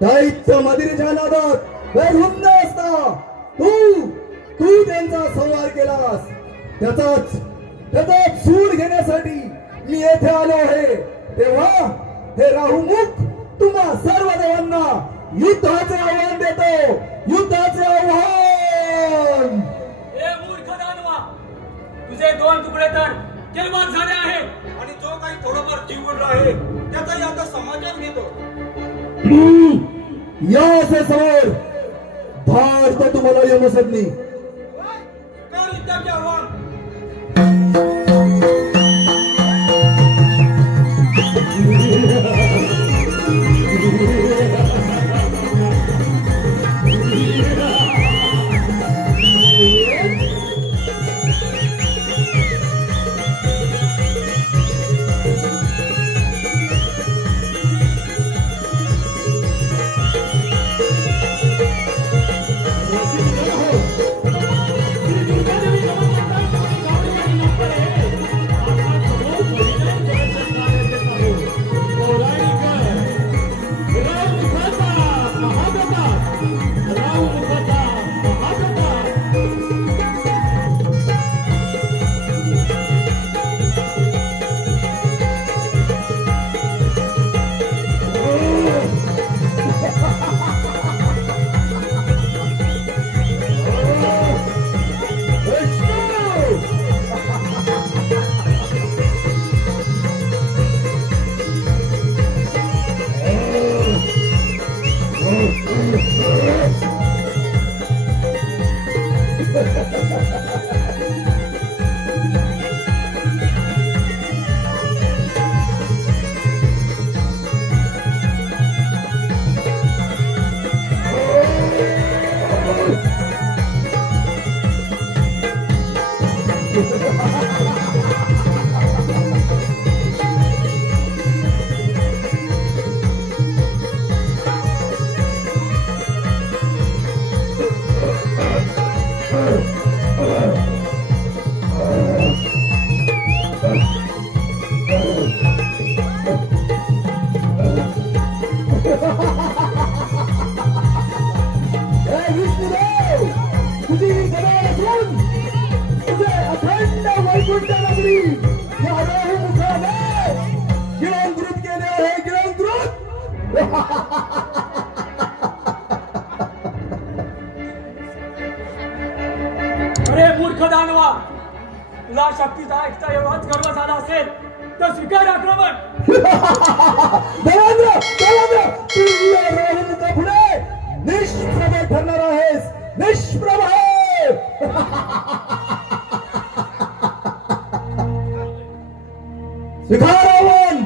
दैत्य मदिरेच्या नादात बेधुंद असता तू त्यांचा संहार केलास. त्याचाच सूड घेण्यासाठी मी येथे आलो आहे. तेव्हा हे राहुमुख तुम्हा सर्व देवांना युद्धाचे आव्हान देतो, युद्धाचे आव्हान. ए मूर्ख दानवा, तुझे 2 तुकडे तर केव्हाच झाले आहेत. आणि जो काही थोडंफार जीव उरला आहे त्याचाही आता समाचार घेतो. या असे समोर धाडतो तुम्हाला यमसदनी. कर युद्धाचे आव्हान. अरे मूर्ख दानवा, तुला शक्तीचा ऐकता एवढाच गर्व झाला असेल तर स्वीकार आक्रमण. देवेंद्र, देवेंद्र, तू या राहुलच्या पुढे निष्प्रभ ठरणार आहेस. निष्प्रभ. स्वीकार आव्हान.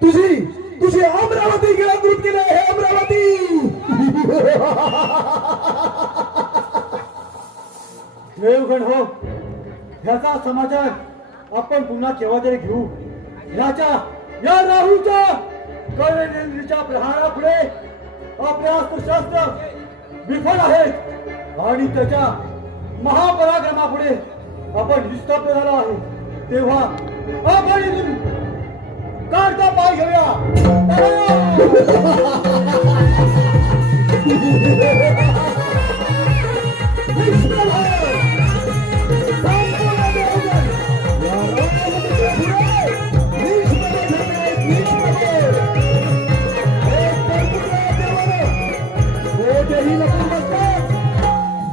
तुझी तुझी अमरावती गिळंकृत केली हे अमरावती. देवगण हो, ह्याचा समाचार आपण पुन्हा केव्हा तरी घेऊ. या राहूच्या कळलेलीच्या प्रहारापुढे आपले अस्त्रशस्त्र विफल आहेत आणि त्याच्या महापराक्रमापुढे आपण निस्तब्ध झालो आहे. तेव्हा आपण इथून काढता पाय घेऊया.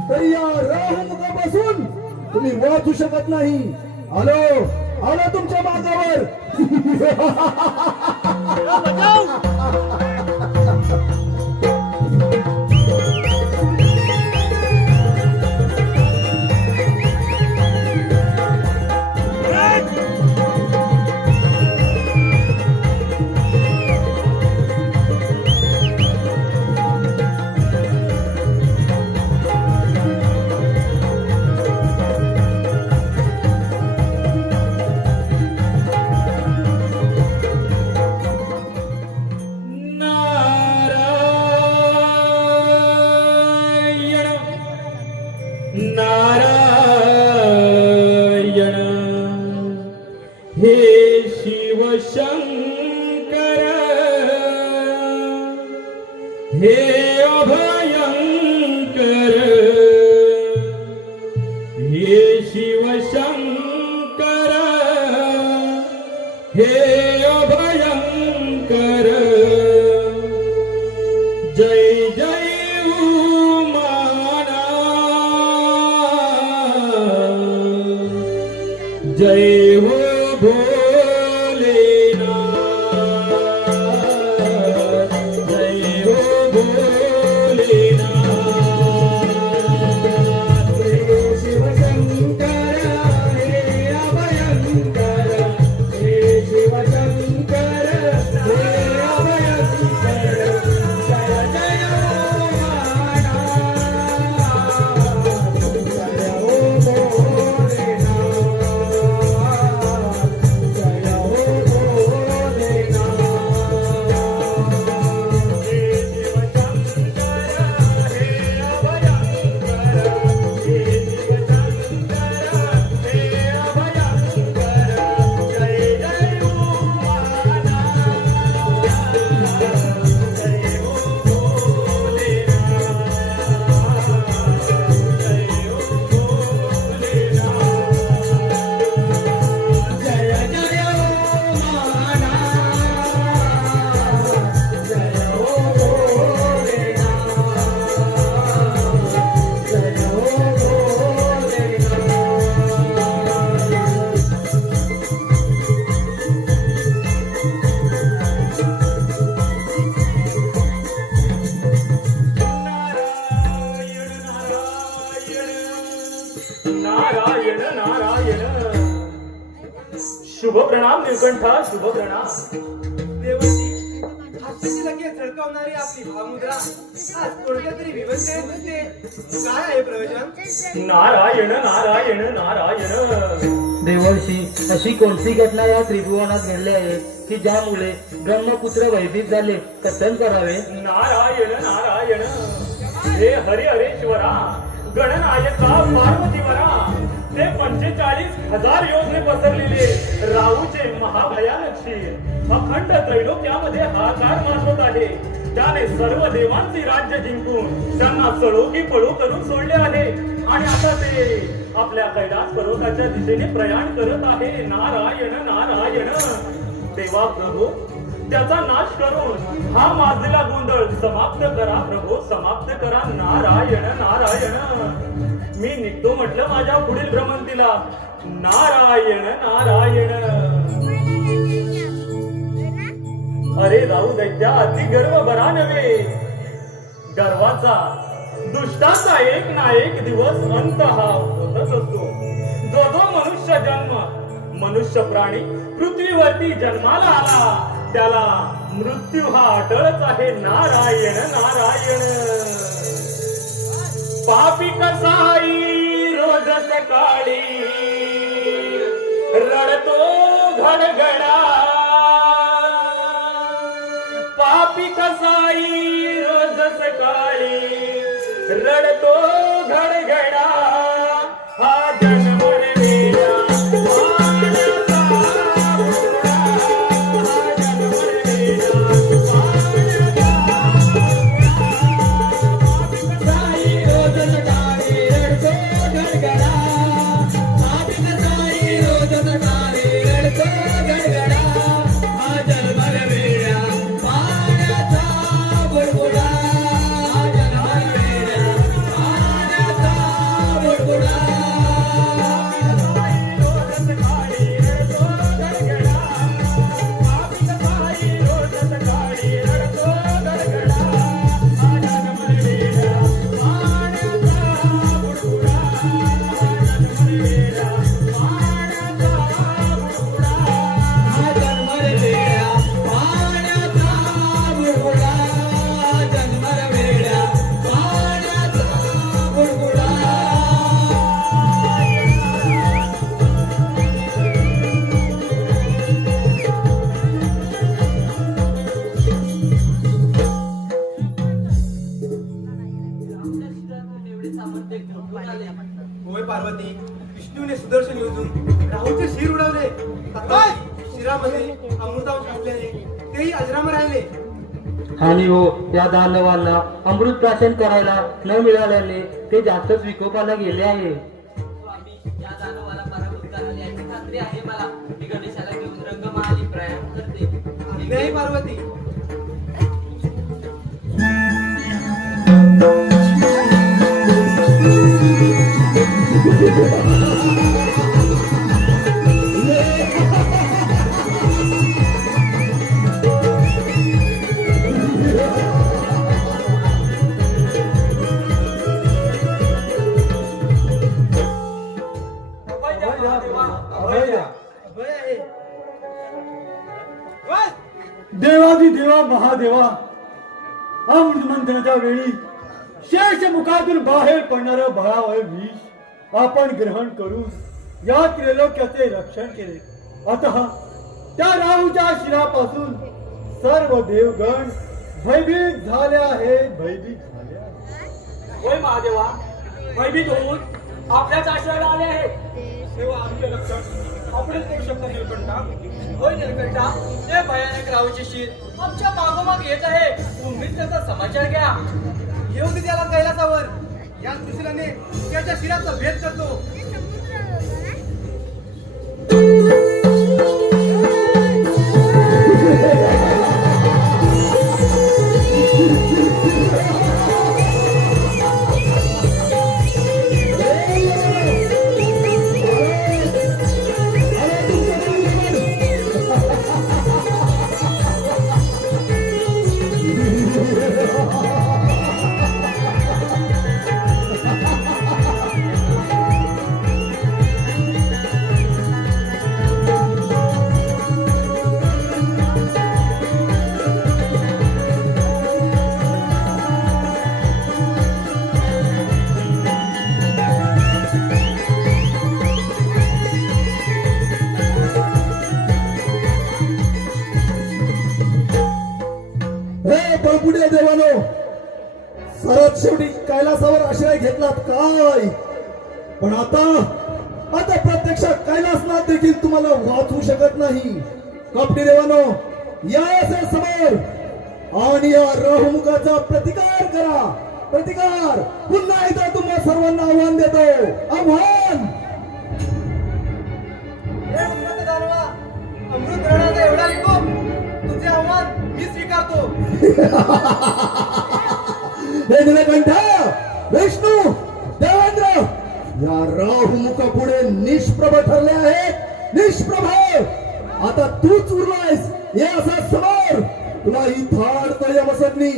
तरी या राहुमुख बसून तुम्ही वाचू शकत नाही. आलो तुमच्या मागावर. नारायण हे शिव शंकर हे अभयंकर हे शिव शंकर हे अभयंकर जय जय जय हो भोलेनाथ जय हो भोलेनाथ हे शिव शंकर हे अभयंकर हे शिव शंकर हे अभयंकर जय जय हो मानाथ जय हो नारायण नारायण. शुभ प्रणाम निळकंठा, शुभ प्रणाम. देवाची हास्याची लगेच झळकावणारी आपली भावमुद्रा आज कोणत्या तरी विवंतेत दिसते. काय आहे प्रयोजन? नारायण नारायण नारायण. देवर्षी अशी कोणती घटना या त्रिभुवनात घडली आहे की ज्यामुळे ब्रह्मपुत्र भयभीत झाले. कथन करावे. नारायण नारायण. हे हरी हरेश्वरा गणनायका पार्वतीवरा ते 45,000 योजने पसरलेले राहूचे महाभयानक शीर अखंड त्रैलोक्यामध्ये हाकार माजवत आहे. त्याने सर्व देवांची राज्य जिंकून त्यांना सळो की पळो करून सोडले आहे आणि आता ते आपल्या कैलास पर्वताच्या दिशेने प्रयाण करत आहे. नारायण नारायण. देवा प्रभू त्याचा नाश करून हा माजलेला गोंधळ समाप्त करा प्रभू, समाप्त करा. नारायण नारायण. मी निघतो म्हटलं माझ्या पुढील भ्रमंतीला. नारायण नारायण. अरे राहू दैत्या अति गर्व बरा नव्हे. गर्वाचा दुष्टाचा एक ना एक दिवस अंत हा होतच असतो. जो जो मनुष्य प्राणी पृथ्वीवरती जन्माला आला त्याला मृत्यू हा अटळच आहे. नारायण नारायण. पापी कसाई रोज सकाळी रडतो घडघडा. पापी कसाई रोज सकाळी रडतो घडघडा. हा जन्म रे वेडा, पाण्याचा बुडबुडा. हा जन्म रे वेडा, पाण्याचा बुडबुडा. पापी कसाई रोज सकाळी रडतो घडघडा. पापी कसाई रोज सकाळी रडतो घडघडा. हा जन्म रे वेडा, पाण्याचा बुडबुडा. हा जन्म रे वेडा, पाण्याचा बुडबुडा. होय पार्वती, विष्णूने सुदर्शन योजून राहूचे शिर उडवले. काय शिरामध्ये अमृतांश असल्याने तेही अजरामर राहिले. आणि हो, या दानवांना अमृत प्राशन करायला न मिळाल्याने ते जास्तच विकोपाला गेले आहे. स्वामी, या दानवाला पराभूत करायला याची खात्री आहे मला. मी गणेशाला घेऊन रंगमहाली प्रयाण करते. नाही पार्वती, देवादी देवा महादेवा, अमृत मंथनाच्या वेळी शेष मुखातून बाहेर पडणारं भयावह विष आपण ग्रहण करून या त्रिलोक्याचे रक्षण केले. आता त्या राहूच्या शिरापासून सर्व देवगण भयभीत झाले आहेत, भयभीत झाले आहेत. होय महादेवा, भयभीत होऊन आपल्याच आश्रयाला आले आहेत. तेव्हा आमचे लक्षण आपणच करू शकतो निलकंठा. होय निलकंठा, ते भयानक राहूचे शिर आमच्या मागोमाग येत आहे. तुम्हीच त्याचा समाचार घ्या. येऊ दे त्याला कैलासावर. या त्रिशूलाने त्याच्या शिराचा भेद करतो. पुढे देवानो, सरत शेवटी कैलासावर आश्रय घेतलात काय, पण आता प्रत्यक्षात कैलासनाथ देखील तुम्हाला वाचवू शकत नाही. कपटी देवानो, या असे समोर आणि या राहुमुखाचा प्रतिकार करा. प्रतिकार. पुन्हा एकदा तुम्हा सर्वांना आव्हान देतो. आव्हान. हे उन्नत दानवा, अमृत रणाचा एवढा विकोप, तुझे आव्हान मी स्वीकारतो. हे निलकंठ, विष्णू, देवेंद्र या राहुमुखा पुढे निष्प्रभ ठरले आहेत. निष्प्रभ. आता तूच उरलायस. हे असा समोर तुला ही थाड यमसदनी.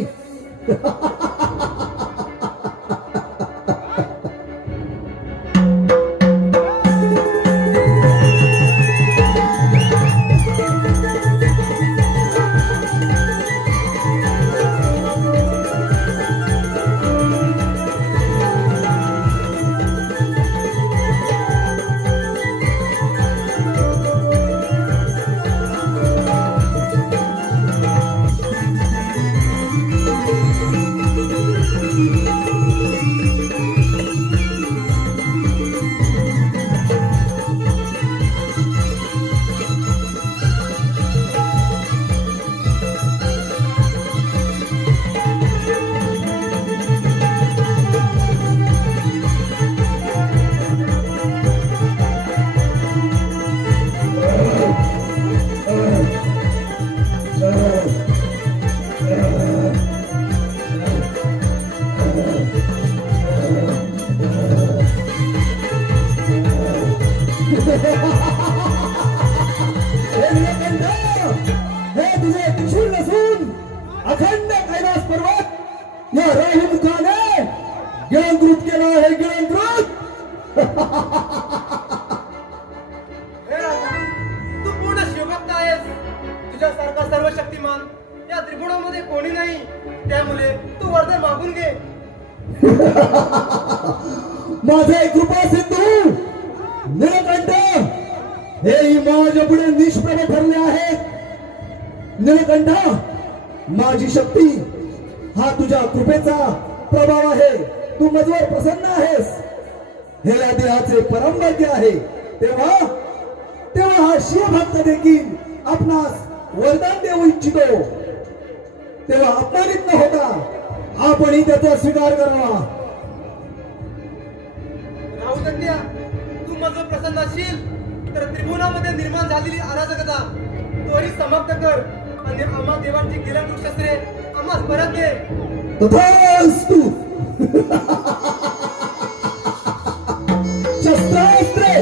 अखंड कैलास पर्वत या राहुमुखाने गिळंकृत केला आहे, गिळंकृत. हे राजा, तू पूर्ण शिवभक्त आहेस. तुझ्यासारखा सर्व शक्तिमान या त्रिगुणामध्ये कोणी नाही. त्यामुळे तू वरदान मागून घे. माझे कृपा सिंधू नीलकंठ हे माझ्या पुढे निष्प्रभ ठरले आहेत. नीलकंठ, माझी शक्ती हा तुझ्या कृपेचा प्रभाव आहे. तू माझ्यावर प्रसन्न आहेस, हे या देहाचे परमभाग्य आहे. तेव्हा हा शिवभक्त देखील आपणास वरदान देऊ इच्छितो. तेव्हा अपमानित न होता आपणही त्याचा स्वीकार करावा. राहू दंड्या, तू माझं प्रसन्न असशील तर त्रिभुवनामध्ये निर्माण झालेली अराजकता त्वरित समाप्त कर आणि आम्हा देवांची गिळंकृत शस्त्रे आम्हास परत दे. तथास्तु. शस्त्रास्त्रे.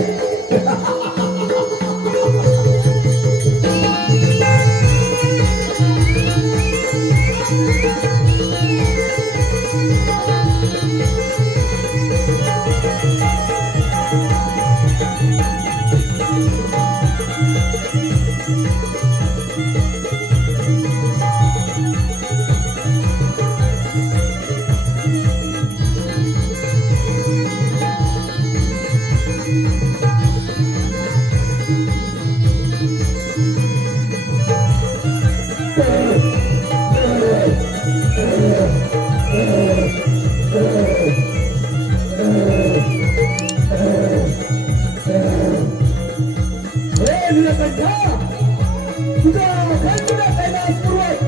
तुझा अखंड कैलास पर्वत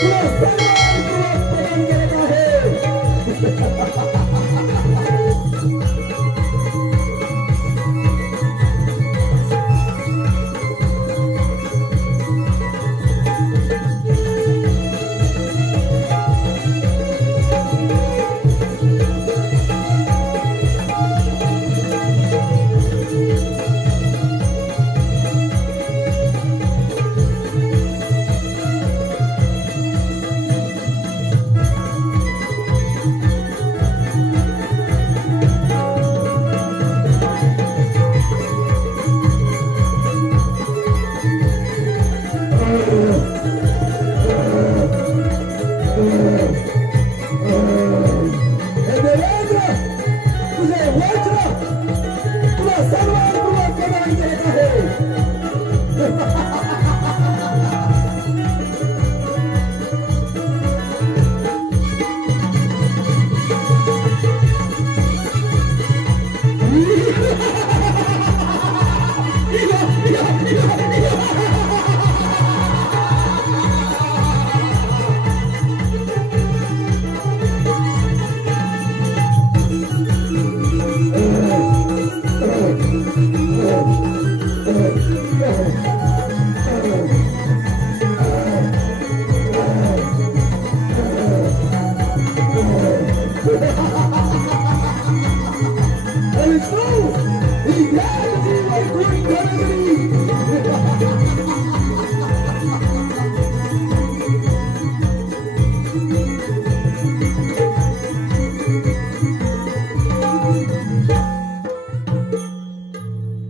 तुला सन्मानपूर्वक प्रदान करत आहे. तुझे वज्र तुला सन्मानपूर्वक प्रदान करत आहे.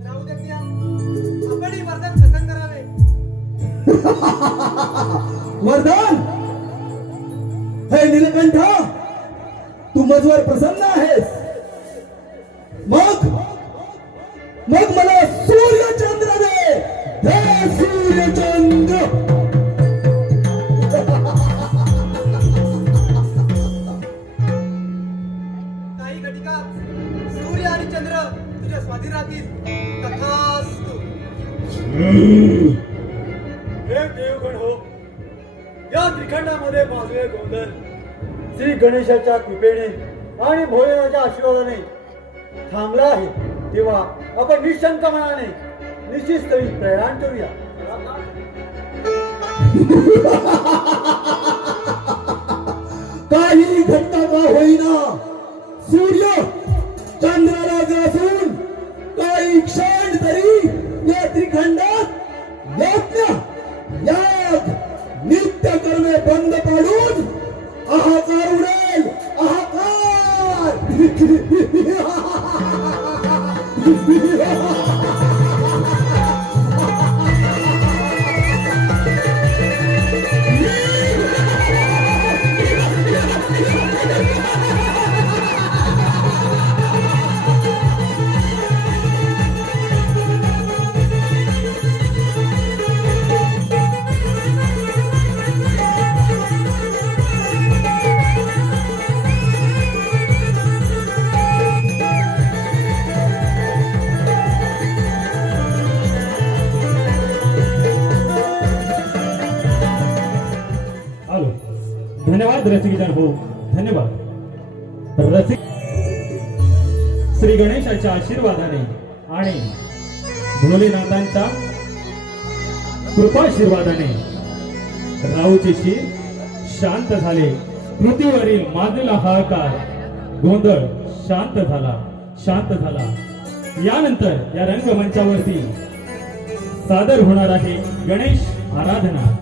राहू दंड्या, आपणही वरदान प्रदान करावे. वरदान. हे नीलकंठ, तू माझ्यावर प्रसन्न आहेस. मग मला सूर्यचंद्र दे. हे सूर्यचंद्र. काही घटिकात सूर्य आणि चंद्र तुझ्या स्वाधीन राहतील. तथास्तु. हे देवगण हो, या त्रिखंडामध्ये माझे गोंधळ श्री गणेशाच्या कृपेने आणि भोलेनाथच्या आशीर्वादाने थांबला आहे. तेव्हा आपण निशंक मनाने निश्चित स्थळी प्रयाण करूया. काही घटना का होईना सूर्य चंद्राला ग्रासून काही क्षण तरी या त्रिखंडात यज्ञ याग नित्य करणे बंद पाडून हाहाकार उडेल, आलो. धन्यवाद रसिकजन हो, धन्यवाद रसिक. श्री गणेशाच्या आशीर्वादाने आणि भोलेनाथांच्या कृपाशीर्वादाने राहूचे शिर शांत झाले. पृथ्वीवरील माजलेला हाहाकार गोंधळ शांत झाला. यानंतर या रंगमंचावरती सादर होणार आहे गणेश आराधना.